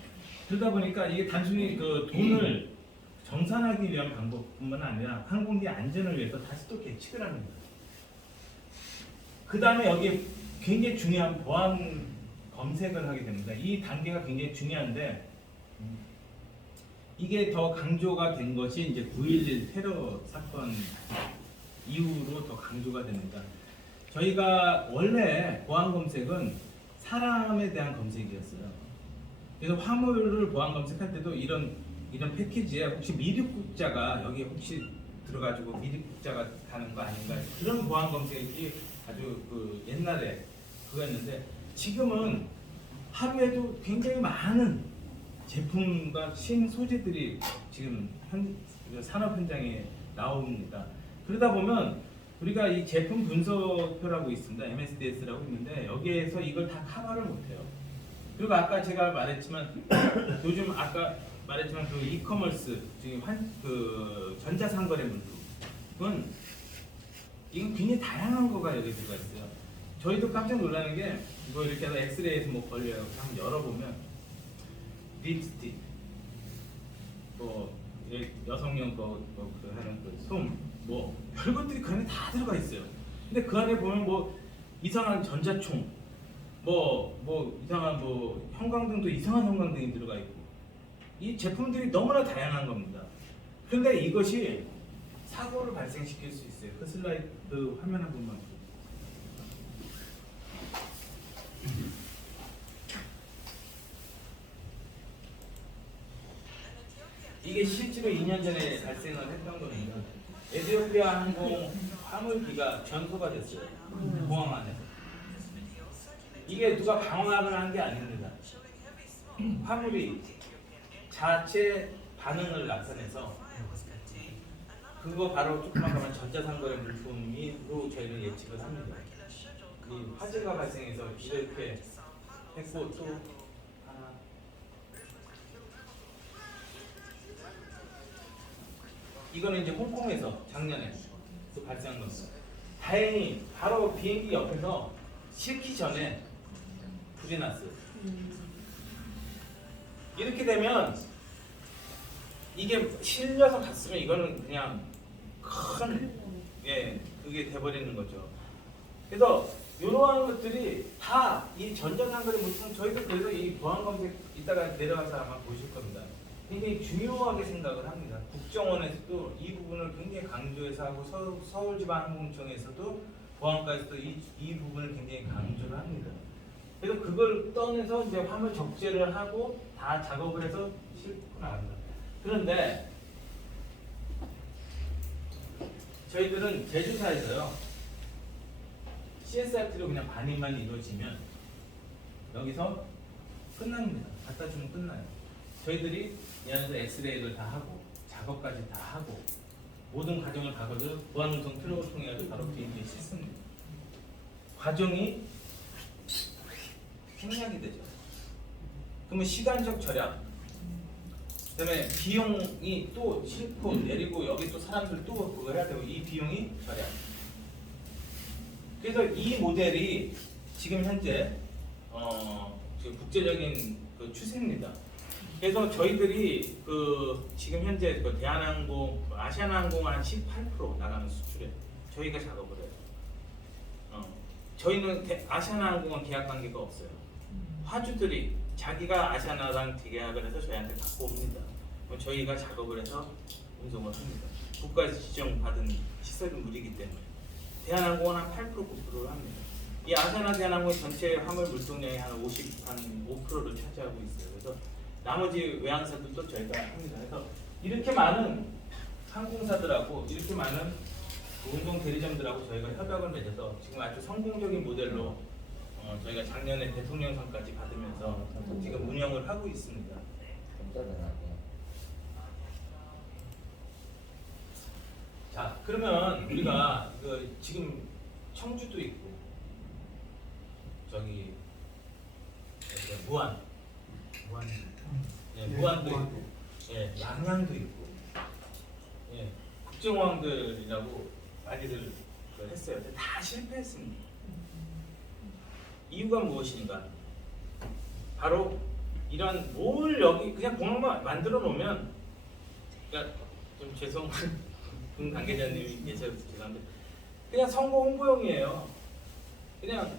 그러다 보니까 이게 단순히 그 돈을 정산하기 위한 방법뿐만 아니라 항공기 안전을 위해서 다시 또 계측을 합니다. 그 다음에 여기에 굉장히 중요한 보안 검색을 하게 됩니다. 이 단계가 굉장히 중요한데 이게 더 강조가 된 것이 이제 9.11 테러 사건 이후로 더 강조가 됩니다. 저희가 원래 보안 검색은 사람에 대한 검색이었어요. 그래서 화물을 보안 검색할 때도 이런 패키지에 혹시 미륵국자가 여기 혹시 들어가지고 미륵국자가 가는 거 아닌가 그런 보안 검색이 아주 그 옛날에 그거였는데 지금은 하루에도 굉장히 많은 제품과 신소재들이 지금 산업 현장에 나옵니다. 그러다 보면 우리가 이 제품 분석표라고 있습니다. MSDS라고 있는데 여기에서 이걸 다 커버를 못해요. 그리고 아까 제가 말했지만 요즘 아까 말했지만 그 이커머스 지금 그 전자상거래 물품은 이건 굉장히 다양한 거가 여기 들어가 있어요. 저희도 깜짝 놀라는 게 이거 이렇게 해서 엑스레이에서 뭐 걸려요. 한번 열어보면 립스틱, 뭐 여성용 그 하는 그 솜, 뭐 별것들이 그 안에 다 들어가 있어요. 근데 그 안에 보면 뭐 이상한 전자총, 뭐 이상한 뭐 형광등도 이상한 형광등이 들어가 있고 이 제품들이 너무나 다양한 겁니다. 그런데 이것이 사고를 발생시킬 수 있어요. 그 슬라이드 화면 한 번만. 이게 실제로 2년 전에 발생을 했던 겁니다. 에티오피아 항공 화물기가 전소가 됐어요. 공항 안에서. 이게 누가 방어를 한 게 아닙니다. 화물이 자체 반응을 나타내서 그거 바로 조금만 가면 전자상거래 물품으로 저희는 예측을 합니다. 이 화재가 발생해서 이렇게 했고 또 하나 이거는 이제 홍콩에서 작년에 또 발생한 겁니다. 다행히 바로 비행기 옆에서 식기 전에 불이 났어요. 이렇게 되면 이게 실려서 갔으면 이거는 그냥 큰 그게 돼버리는 거죠. 그래서 이러한 것들이 다 이 전자상거래 물품 저희도 그래서 이 보안 검색 이따가 내려가서 아마 보실 겁니다. 굉장히 중요하게 생각을 합니다. 국정원에서도 이 부분을 굉장히 강조해서 하고 서울지방항공청에서도 보안과에서도 이 부분을 굉장히 강조를 합니다. 그래서 그걸 떠내서 이제 화물 적재를 하고 다 작업을 해서 싣고 나갑니다. 그런데 저희들은 제주사에서요 CSRT로 그냥 반입만 이루어지면 여기서 끝납니다. 갖다 주면 끝나요. 저희들이 이 안에서 엑스레이를 다 하고 작업까지 다 하고 모든 과정을 다 거쳐 보안운송 트럭을 통해 가지고 바로 비행기에 싣습니다. 과정이 생략이 되죠. 그러면 시간적 절약, 그다음에 비용이 또 싣고 내리고 여기 또 사람들 또 그거 해야 되고 이 비용이 절약. 그래서 이 모델이 지금 현재 지금 국제적인 그 추세입니다. 그래서 저희들이 그 지금 현재 그 대한항공, 아시아나항공 한 18% 나가는 수출에 저희가 작업을 해요. 저희는 아시아나항공은 계약 관계가 없어요. 화주들이 자기가 아시아나랑 계약을 해서 저희한테 갖고 옵니다. 그럼 저희가 작업을 해서 운송을 합니다. 국가에서 지정받은 시설물이기 때문에 대한항공은 한 8% 9%를 합니다. 이 아시아나 대한항공 전체 화물 물동량의 한 5%를 차지하고 있어요. 그래서 나머지 외항사들도 저희가 합니다. 그래서 이렇게 많은 항공사들하고 이렇게 많은 운송 대리점들하고 저희가 협약을 맺어서 지금 아주 성공적인 모델로 저희가 작년에 대통령상까지 받으면서 지금 운영을 하고 있습니다. 자, 그러면 우리가 지금 청주도 있고 저기 무안도 있고, 양양도 있고, 국정원들이라고 많이들 했어요. 근데 다 실패했습니다. 이유가 무엇인가? 바로 이런 뭘 여기 그냥 공항만 만들어 놓으면, 그러니까 좀 죄송한 분 관계자님이 계셔서 죄송한데 그냥 선거 홍보용이에요. 그냥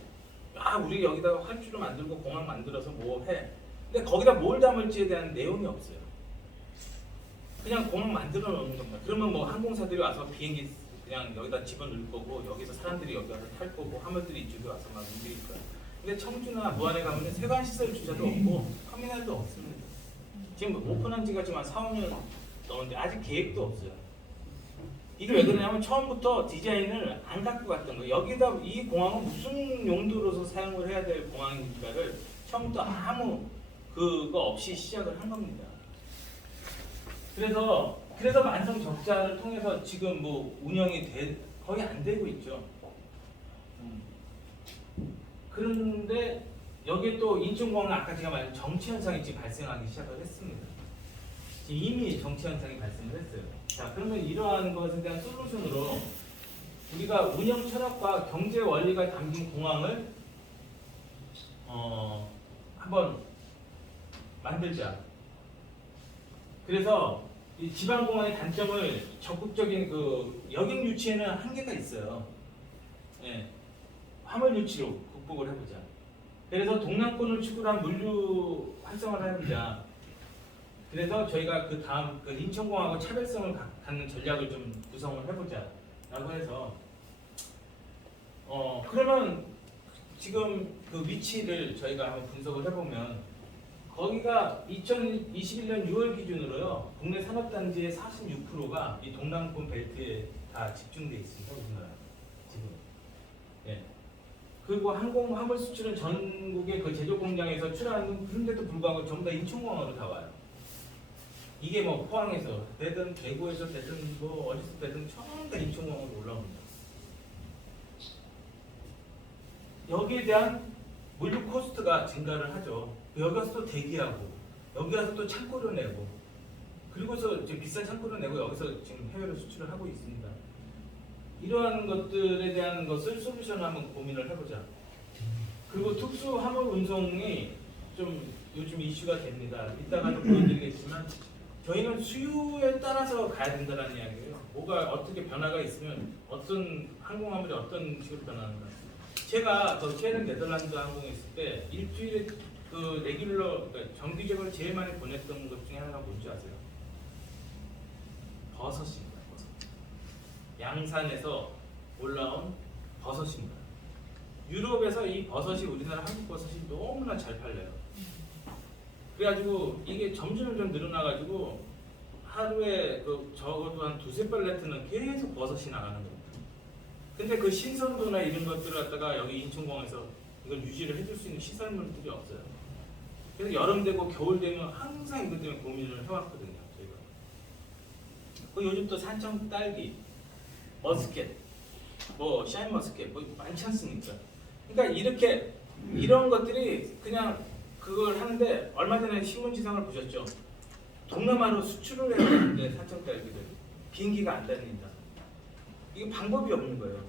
우리 여기다가 활주로 만들고 공항 만들어서 뭐 해. 근데 거기다 뭘 담을지에 대한 내용이 없어요. 그냥 공항 만들어 놓는 겁니다. 그러면 뭐 항공사들이 와서 비행기 그냥 여기다 집어넣을 거고 여기서 사람들이 여기 와서 탈 거고 화물들이 이쪽에 와서 막 움직일 거야. 근데 청주나 무안에 가면 세관 시설 주차도 없고 터미널도 없습니다. 지금 오픈한 지가 지금 한 4, 5년 넘었는데 아직 계획도 없어요. 이게 왜 그러냐면 처음부터 디자인을 안 갖고 갔던 거예요. 여기다 이 공항은 무슨 용도로서 사용을 해야 될 공항인가를 처음부터 아무 그거 없이 시작을 한 겁니다. 그래서 만성 적자를 통해서 지금 뭐 운영이 거의 안 되고 있죠. 그런데 여기 또 인천공항은 아까 제가 말한 정치 현상이 지금 발생하기 시작을 했습니다. 지금 이미 정치 현상이 발생을 했어요. 자, 그러면 이러한 것에 대한 솔루션으로 우리가 운영 철학과 경제 원리가 담긴 공항을 한번 만들자. 그래서 이 지방공항의 단점을 적극적인 그 여객 유치에는 한계가 있어요. 화물 유치로 극복을 해보자. 그래서 동남권을 축으로 한 물류 활성화를 해보자. 그래서 저희가 그 다음 그 인천공항하고 차별성을 갖는 전략을 좀 구성을 해보자라고 해서 그러면 지금 그 위치를 저희가 한번 분석을 해보면 거기가 2021년 6월 기준으로요 국내 산업단지의 46%가 이 동남권 벨트에 다 집중돼 있습니다. 우리나라 지금. 그리고 항공 화물 수출은 전국의 그 제조 공장에서 출하하는 그런데도 불구하고 전부 다 인천공항으로 다 와요. 이게 뭐 포항에서 되든 대구에서 되든 뭐 어디서 되든 전부 다 인천공항으로 올라옵니다. 여기에 대한 물류 코스트가 증가를 하죠. 여기 가서 또 대기하고 여기 가서 또 창고를 내고 그리고서 지금 비싼 창고를 내고 여기서 지금 해외로 수출을 하고 있습니다. 이러한 것들에 대한 것을 솔루션을 한번 고민을 해보자. 그리고 특수 화물 운송이 좀 요즘 이슈가 됩니다. 이따가도 보여드리겠지만 저희는 수요에 따라서 가야 된다는 이야기예요. 뭐가 어떻게 변화가 있으면 어떤 항공화물이 어떤 식으로 변하는가. 제가 그 KLM 네덜란드 항공에 있을 때 일주일에 그 레귤러 그러니까 정기적으로 제일 많이 보냈던 것 중에 하나가 뭔지 아세요? 버섯입니다. 버섯. 양산에서 올라온 버섯입니다. 유럽에서 이 버섯이 우리나라 한국 버섯이 너무나 잘 팔려요. 그래가지고 이게 점점 늘어나가지고 하루에 그 적어도 한 두세 팔레트는 계속 버섯이 나가는 겁니다. 근데 그 신선도나 이런 것들을 갖다가 여기 인천공항에서 이걸 유지를 해줄 수 있는 시설물들이 없어요. 그래서 여름 되고 겨울 되면 항상 이것 때문에 고민을 해왔거든요. 저희가. 그 요즘 또 산청 딸기, 머스켓, 뭐 샤인 머스켓 뭐 많지 않습니까? 그러니까 이렇게 이런 것들이 그냥 그걸 하는데 얼마 전에 신문지상을 보셨죠? 동남아로 수출을 해야 되는데 산청 딸기를 비행기가 안 다닙니다. 이게 방법이 없는 거예요.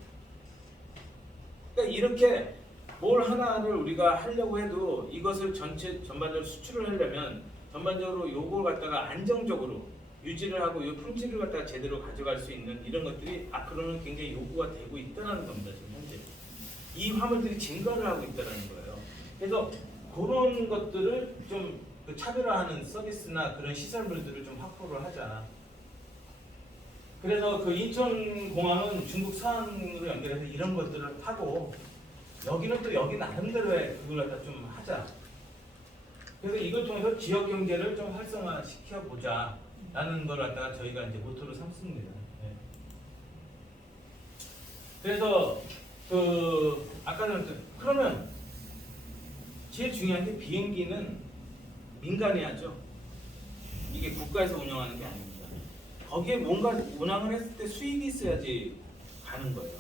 그러니까 이렇게 뭘 하나를 우리가 하려고 해도 이것을 전반적으로 수출을 하려면 전반적으로 요걸 갖다가 안정적으로 유지를 하고 이 품질을 갖다가 제대로 가져갈 수 있는 이런 것들이 앞으로는 굉장히 요구가 되고 있다는 겁니다. 지금 현재 이 화물들이 증가를 하고 있다는 거예요. 그래서 그런 것들을 좀 그 차별화하는 서비스나 그런 시설물들을 좀 확보를 하자. 그래서 그 인천공항은 중국 서안으로 연결해서 이런 것들을 하고 여기는 또 여기 나름대로의 그걸 갖다 좀 하자. 그래서 이걸 통해서 지역 경제를 좀 활성화시켜 보자 라는 걸 갖다가 저희가 이제 모토로 삼습니다. 네. 그래서 그 아까 전에 그러면 제일 중요한 게 비행기는 민간이 하죠. 이게 국가에서 운영하는 게 아닙니다. 거기에 뭔가 운항을 했을 때 수익이 있어야지 가는 거예요.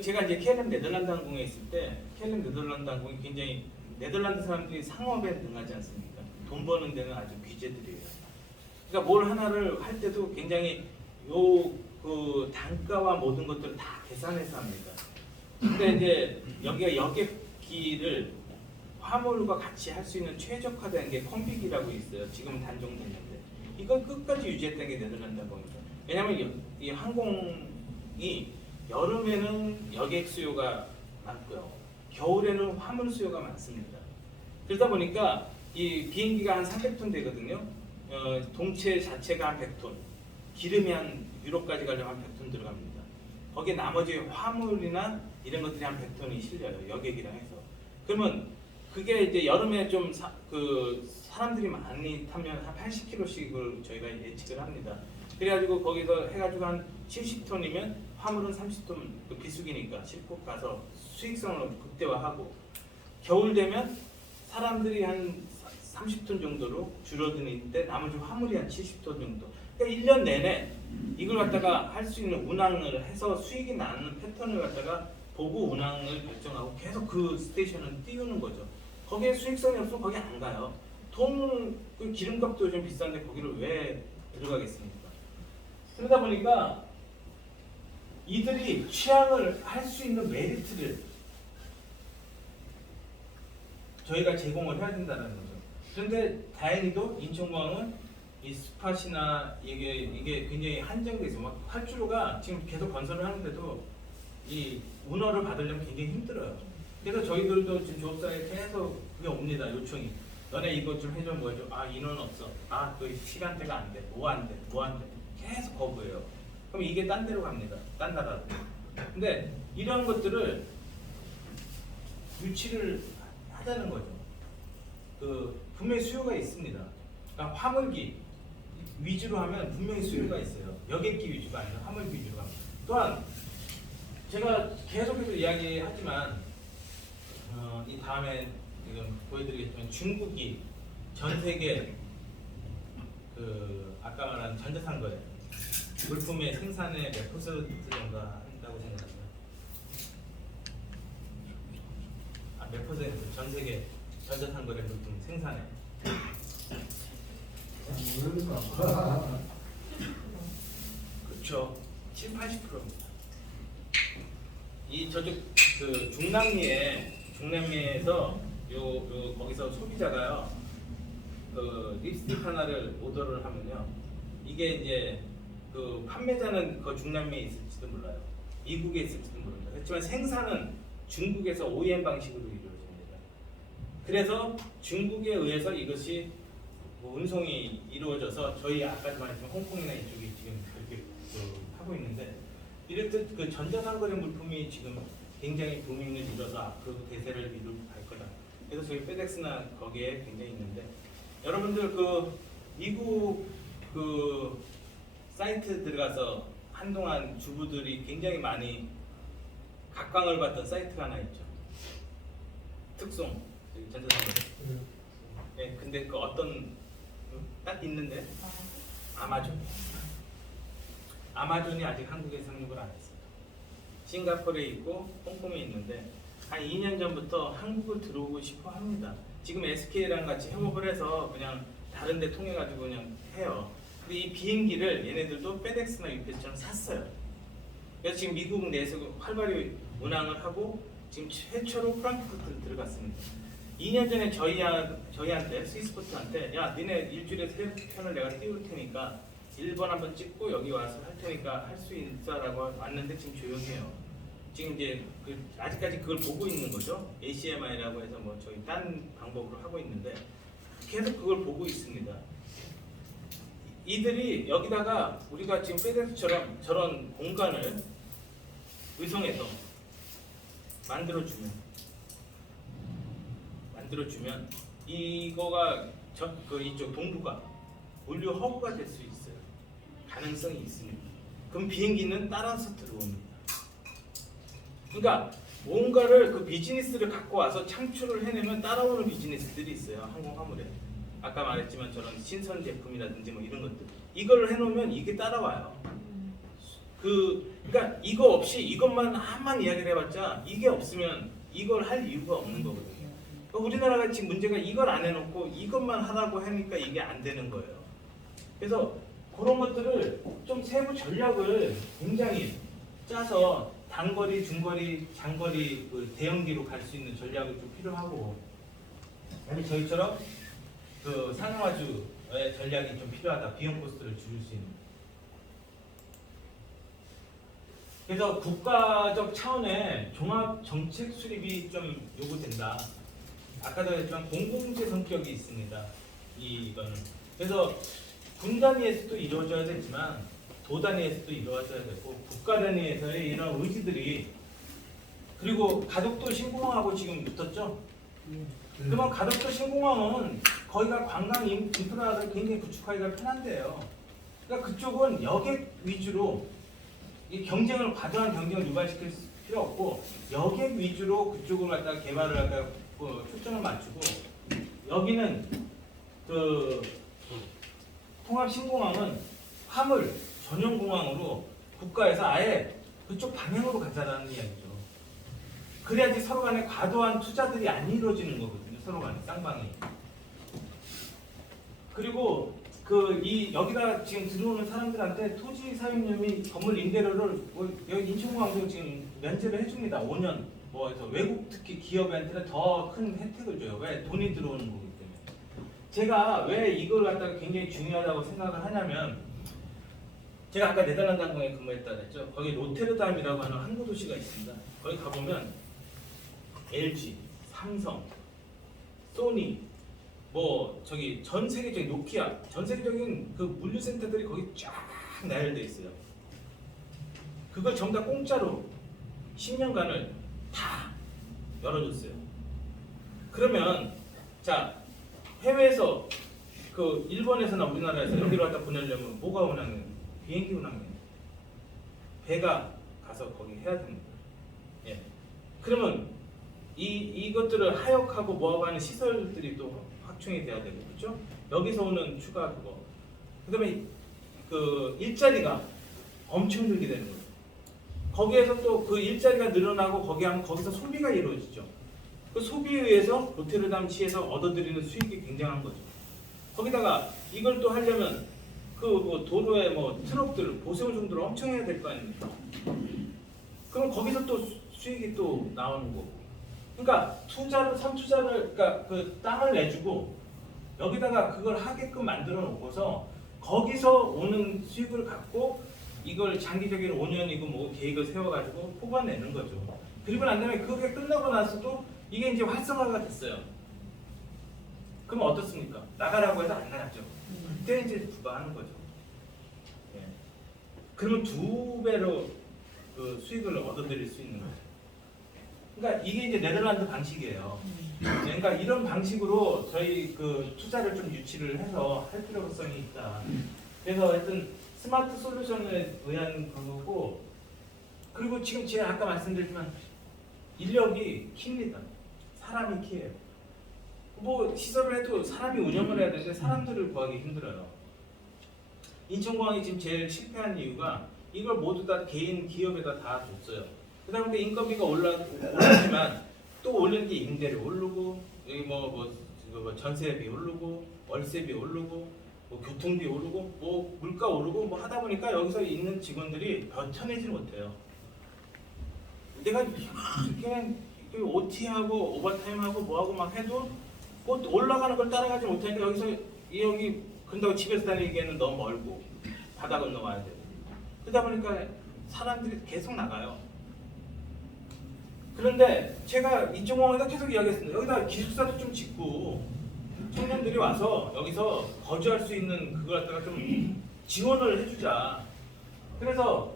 제가 이제 KLM 네덜란드 항공에 있을 때 KLM 네덜란드 항공이 굉장히 네덜란드 사람들이 상업에 능하지 않습니까? 돈 버는 데는 아주 귀재들이에요. 그러니까 뭘 하나를 할 때도 굉장히 그 단가와 모든 것들을 다 계산해서 합니다. 근데 이제 여기가 여객기를 화물과 같이 할 수 있는 최적화된 게 컴빅이라고 있어요. 지금 단종됐는데 이걸 끝까지 유지했던 게 네덜란드 항공이죠. 왜냐하면 이 항공이 여름에는 여객 수요가 많고요. 겨울에는 화물 수요가 많습니다. 그러다 보니까 이 비행기가 한 300톤 되거든요. 동체 자체가 한 100톤, 기름이 한 유럽까지 가려면 한 100톤 들어갑니다. 거기에 나머지 화물이나 이런 것들이 한 100톤이 실려요. 여객이랑 해서. 그러면 그게 이제 여름에 좀 사람들이 많이 타면 한 80kg씩을 저희가 예측을 합니다. 그래가지고 거기서 해가지고 한 70톤이면 화물은 30톤 그 비수기니까 싣고 가서 수익성을 극대화하고 겨울 되면 사람들이 한 30톤 정도로 줄어드는 때 나머지 화물이 한 70톤 정도. 그러니까 1년 내내 이걸 갖다가 할 수 있는 운항을 해서 수익이 나는 패턴을 갖다가 보고 운항을 결정하고 계속 그 스테이션을 띄우는 거죠. 거기에 수익성이 없으면 거기 안 가요. 그 기름값도 좀 비싼데 거기를 왜 들어가겠습니까? 그러다 보니까 이들이 취향을 할 수 있는 메리트를 저희가 제공을 해야 된다는 거죠. 그런데 다행히도 인천공항은 이 스팟이나 이게 굉장히 한정돼 있어. 막 활주로가 지금 계속 건설을 하는데도 이 운허를 받으려면 굉장히 힘들어요. 그래서 저희들도 지금 조업사에 계속 그게 옵니다. 요청이. 너네 이것 좀 해줘 뭐 해줘. 아 인원 없어. 아 그 시간대가 안 돼. 뭐 안 돼. 뭐 안 돼. 계속 거부해요. 그럼 이게 딴 데로 갑니다. 딴 나라로. 근데 이런 것들을 유치를 하자는 거죠. 그 분명히 수요가 있습니다. 그러니까 화물기 위주로 하면 분명히 수요가 있어요. 여객기 위주가 아니라 화물기 위주로 합니다. 또한 제가 계속해서 이야기하지만 이 다음에 지금 보여드리겠지만 중국이 전 세계 그 아까 말한 전자상 거래 물품의 생산의 몇 퍼센트 정도 한다고 생각하세요? 몇 퍼센트 전 세계 전자상 거래 물품 생산에? 그렇죠. 7, 80%입니다. 이 저쪽 그 중남미에서 요 거기서 소비자가요 그 립스틱 하나를 오더를 하면요 이게 이제 그 판매자는 그 중남미에 있을지도 몰라요. 미국에 있을지도 모릅니다. 그렇지만 생산은 중국에서 OEM 방식으로 이루어집니다. 그래서 중국에 의해서 이것이 뭐 운송이 이루어져서 저희 아까도 말했지만 홍콩이나 이쪽이 지금 그렇게 하고 있는데 이렇듯 그 전자상거래 물품이 지금 굉장히 부흥을 이뤄서 앞으로 대세를 이루고 갈 거다. 그래서 저희 페덱스나 거기에 굉장히 있는데 여러분들 그 미국 그 사이트 들어가서 한동안 주부들이 굉장히 많이 각광을 받던 사이트가 하나 있죠. 특송 전자상거래. 네, 근데 그 어떤 딱 있는데 아마존이 아직 한국에 상륙을 안 했어요. 싱가포르에 있고 홍콩에 있는데 한 2년 전부터 한국을 들어오고 싶어 합니다. 지금 SK랑 같이 협업을 해서 그냥 다른 데 통해 가지고 그냥 해요. 근데 이 비행기를 얘네들도 페덱스나 UPS처럼 샀어요. 그래서 지금 미국 내에서 활발히 운항을 하고 지금 최초로 프랑크푸르트를 들어갔습니다. 2년 전에 저희한테 스위스포트한테 야 니네 일주일에 3편을 내가 띄울 테니까 일본 한번 찍고 여기 와서 할 테니까 할 수 있어라고 왔는데 지금 조용해요. 지금 이제 아직까지 그걸 보고 있는 거죠. ACMI라고 해서 뭐 저희 딴 방법으로 하고 있는데 계속 그걸 보고 있습니다. 이들이 여기다가 우리가 지금 페덱스처럼 저런 공간을 의성해서 만들어주면 이거가 이쪽 동부가 물류 허브가 될 수 있어요. 가능성이 있습니다. 그럼 비행기는 따라서 들어옵니다. 그러니까 뭔가를 그 비즈니스를 갖고 와서 창출을 해내면 따라오는 비즈니스들이 있어요. 항공화물에. 아까 말했지만 저런 신선 제품이라든지 뭐 이런 것들. 이걸 해놓으면 이게 따라와요. 그러니까 이거 없이 이것만 한만 이야기를 해봤자 이게 없으면 이걸 할 이유가 없는 거거든요. 그러니까 우리나라가 지금 문제가 이걸 안 해놓고 이것만 하라고 하니까 이게 안 되는 거예요. 그래서 그런 것들을 좀 세부 전략을 굉장히 짜서 단거리, 중거리, 장거리 그 대형기로 갈 수 있는 전략이 좀 필요하고 아니 저희처럼 그 상용화주의 전략이 좀 필요하다. 비용 코스트를 줄일 수 있는. 그래서 국가적 차원의 종합 정책 수립이 좀 요구된다. 아까도 했지만 공공재 성격이 있습니다. 이거는. 그래서 군 단위에서도 이루어져야 되지만 도 단위에서도 이루어져야 되고 국가 단위에서의 이런 의지들이 그리고 가덕도 신공항하고 지금 붙었죠. 그러면 가덕도 신공항은 거기가 관광 인프라를 굉장히 구축하기가 편한데요. 그러니까 그쪽은 여객 위주로 이 경쟁을 과도한 경쟁을 유발시킬 필요 없고 여객 위주로 그쪽을 갖다가 개발을 갖다가 초점을 맞추고 여기는 그 통합 신공항은 화물 전용 공항으로 국가에서 아예 그쪽 방향으로 가자라는 이야기죠. 그래야지 서로 간에 과도한 투자들이 안 이루어지는 거거든요. 서로 간에 쌍방이. 그리고 여기다 지금 들어오는 사람들한테 토지 사용료이 건물 임대료를 여기 인천공항도 지금 면제를 해줍니다. 5년. 외국 특히 기업한테는 더 큰 혜택을 줘요. 왜? 돈이 들어오는 거기 때문에. 제가 왜 이걸 갖다가 굉장히 중요하다고 생각을 하냐면 제가 아까 네덜란드 항공에 근무했다 그랬죠. 거기 로테르담이라고 하는 항구 도시가 있습니다. 거기 가보면 LG, 삼성, 소니, 전 세계적인 노키아, 전 세계적인 그 물류센터들이 거기 쫙 나열되어 있어요. 그걸 전부 다 공짜로 10년간을 다 열어줬어요. 그러면 자 해외에서 그 일본에서나 우리나라에서 여기로 갖다 보내려면 뭐가 운항해요? 비행기 운항해요. 배가 가서 거기 해야 됩니다. 예. 그러면 이것들을 하역하고 뭐하고 하는 시설들이 또 확충이 돼야 되고 그렇죠? 여기서 오는 추가 그거 그다음에 그 일자리가 엄청 늘게 되는 거예요. 거기에서 또 그 일자리가 늘어나고 거기서 소비가 이루어지죠. 그 소비에 의해서 로테르담시에서 얻어들이는 수익이 굉장한 거죠. 거기다가 이걸 또 하려면 그 도로에 트럭들, 보세운 정도를 엄청 해야 될 거 아닙니까? 그럼 거기서 또 수익이 또 나오는 거고. 그러니까 선투자를, 그러니까 그 땅을 내주고 여기다가 그걸 하게끔 만들어 놓고서 거기서 오는 수익을 갖고 이걸 장기적인 5년이고 계획을 세워가지고 뽑아내는 거죠. 그리고 난 다음에 그게 끝나고 나서도 이게 이제 활성화가 됐어요. 그럼 어떻습니까? 나가라고 해서 안 나갔죠. 그때 이제 부과하는 거죠. 예. 그러면 2배로 그 수익을 얻어들일 수 있는 거죠. 그러니까 이게 이제 네덜란드 방식이에요. 그러니까 이런 방식으로 저희 그 투자를 좀 유치를 해서 할 필요성이 있다. 그래서 하여튼 스마트 솔루션에 의한 그거고, 그리고 지금 제가 아까 말씀드렸지만 인력이 킵니다. 사람이 키예요. 시설을 해도 사람이 운영을 해야 되는데 사람들을 구하기 힘들어요. 인천공항이 지금 제일 실패한 이유가 이걸 모두 다 개인 기업에다 다 줬어요. 그다음에 인건비가 올랐지만 또 올리는 게 임대료 오르고, 여기 전세비 오르고, 월세비 오르고, 교통비 오르고, 물가 오르고 하다 보니까 여기서 있는 직원들이 버텨내지 못해요. 내가 그냥 OT하고 오버타임하고 뭐하고 막 해도 올라가는 걸 따라가지 못하니까 여기 근다고 집에서 다니기에는 너무 멀고 바다 건너가야 되고, 그러다 보니까 사람들이 계속 나가요. 그런데 제가 인천공항에다 계속 이야기했습니다. 여기다 기숙사도 좀 짓고 청년들이 와서 여기서 거주할 수 있는 그걸 갖다가 좀 지원을 해주자. 그래서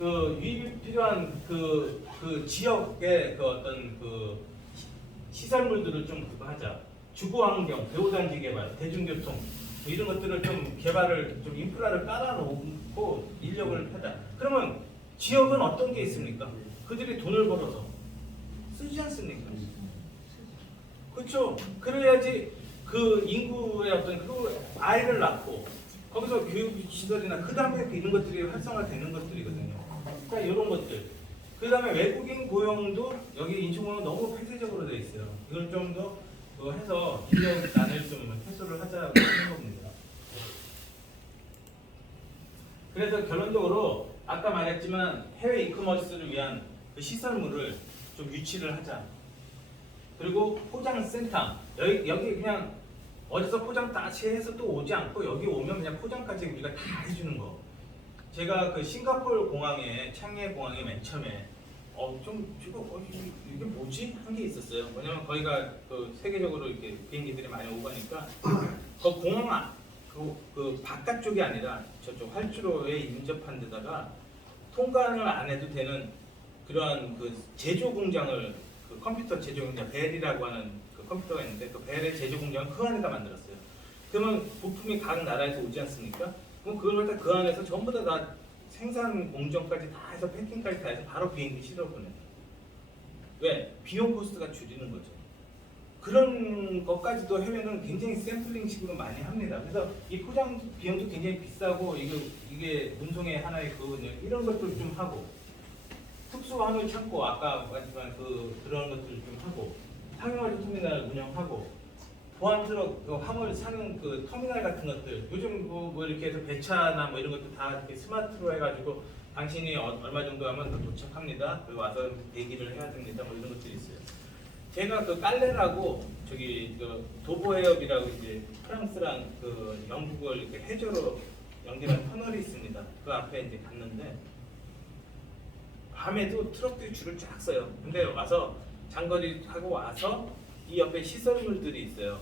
유입이 필요한 그 지역의 그 어떤 그 시설물들을 좀 하자. 주거환경, 배후단지 개발, 대중교통 이런 것들을 좀 개발을 좀 인프라를 깔아놓고 인력을 하자. 그러면 지역은 어떤 게 있습니까? 그들이 돈을 벌어서 쓰지 않습니까? 그렇죠. 그래야지 그 인구의 어떤 그 아이를 낳고 거기서 교육 시설이나 그 다음에 이런 것들이 활성화되는 것들이거든요. 그러니까 이런 것들. 그 다음에 외국인 고용도 여기 인천공항은 너무 폐쇄적으로 되어 있어요. 이걸 좀 더 해서 인력난을 좀 해소를 하자고 하는 겁니다. 그래서 결론적으로 아까 말했지만 해외 이커머스를 위한 그 시설물을 좀 유치를 하자. 그리고 포장센터, 여기 그냥 어디서 포장 다시 해서 또 오지 않고 여기 오면 그냥 포장까지 우리가 다 해주는 거. 제가 그 싱가포르 공항에, 창해 공항에 맨 처음에 이게 뭐지? 한 게 있었어요. 왜냐면 거기가 그 세계적으로 이렇게 비행기들이 많이 오고 하니까 그 공항 그 바깥쪽이 아니라 저쪽 활주로에 인접한 데다가 통관을 안 해도 되는 그러한 그 제조 공장을, 그 컴퓨터 제조 공장 벨이라고 하는 그 컴퓨터가 있는데 그 벨의 제조 공장을 그 안에다 만들었어요. 그러면 부품이 각 나라에서 오지 않습니까? 그럼 그걸 갖다 그 안에서 전부 다 생산 공정까지 다 해서 패킹까지 다 해서 바로 비행기 실어 보내요. 왜? 비용 코스트가 줄이는 거죠. 그런 것까지도 해외는 굉장히 샘플링식으로 많이 합니다. 그래서 이 포장 비용도 굉장히 비싸고 이게 운송의 하나의 그거든요. 이런 것들 좀 하고, 특수 화물 창고 아까 말했지만 그런 것들 좀 하고, 상용화재 터미널 운영하고, 보안 트럭 화물 사는 그 터미널 같은 것들, 요즘 뭐 이렇게 해서 배차나 뭐 이런 것도 다 이렇게 스마트로 해가지고 당신이 얼마 정도 하면 도착합니다. 그리고 와서 대기를 해야 됩니다. 뭐 이런 것들이 있어요. 제가 그 깔레라고 저기 그 도보해협이라고 이제 프랑스랑 그 영국을 이렇게 해저로 연결한 터널이 있습니다. 그 앞에 이제 갔는데 밤에도 트럭들이 줄을 쫙 서요. 근데 와서 장거리 하고 와서 이 옆에 시설물들이 있어요.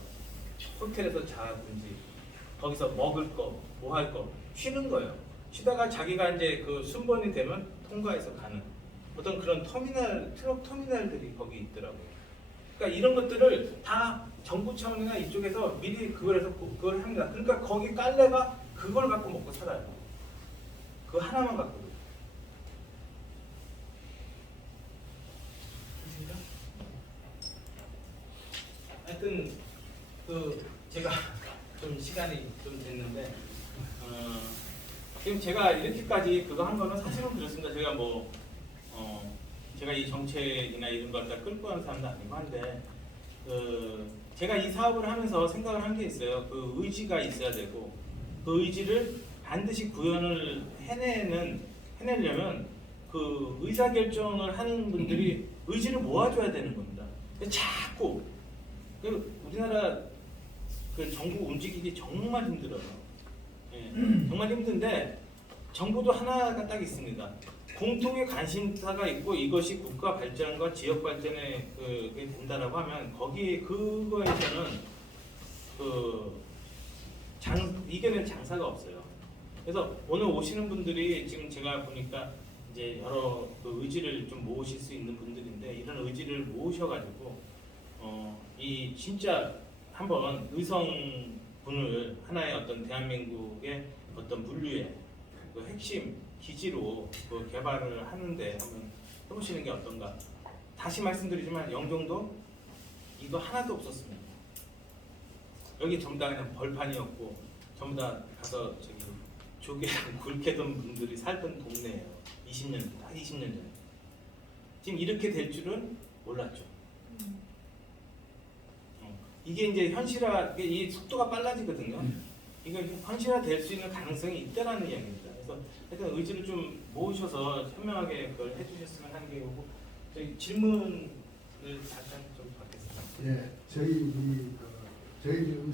호텔에서 자든지 거기서 먹을 거, 뭐 할 거, 쉬는 거예요. 쉬다가 자기가 이제 그 순번이 되면 통과해서 가는 어떤 그런 터미널, 트럭 터미널들이 거기 있더라고요. 그러니까 이런 것들을 다 정부 차원이나 이쪽에서 미리 그걸 해서 그걸 합니다. 그러니까 거기 깔래가 그걸 갖고 먹고 살아요. 그거 하나만 갖고. 하여튼 제가 좀 시간이 좀 지금 제가 이렇게까지 그거 한 거는 사실은 그렇습니다. 제가 제가 이 정책이나 이런 걸 다 끌고 가는 사람도 아니고 한데 제가 이 사업을 하면서 생각을 한 게 있어요. 그 의지가 있어야 되고 그 의지를 반드시 구현을 해내려면 그 의사결정을 하는 분들이 의지를 모아줘야 되는 겁니다. 자꾸 우리나라 그 정부 움직이기 정말 힘들어요. 예, 정말 힘든데 정부도 하나가 딱 있습니다. 공통의 관심사가 있고 이것이 국가 발전과 지역 발전에 그게 된다라고 하면 그거에서는 이겨낼 장사가 없어요. 그래서 오늘 오시는 분들이 지금 제가 보니까 이제 여러 그 의지를 좀 모으실 수 있는 분들인데 이런 의지를 모으셔가지고 이 진짜 한번 의성군을 하나의 어떤 대한민국의 어떤 물류의 그 핵심 기지로 그 개발을 하는데 한번 해보시는 게 어떤가. 다시 말씀드리지만 영종도 이거 하나도 없었습니다. 여기 전부 다 그냥 벌판이었고 전부 다 가서 저기 조개랑 굴 캐던 분들이 살던 동네예요. 20년 전에. 지금 이렇게 될 줄은 몰랐죠. 이게 이제 이 속도가 빨라지거든요. 이거 현실화 될 수 있는 가능성이 있다라는 이야기입니다. 그래서 하여튼 의지를 좀 모으셔서 현명하게 그걸 해주셨으면 하는 게 오고 저희 질문을 잠깐 좀 받겠습니다. 예, 저희 의사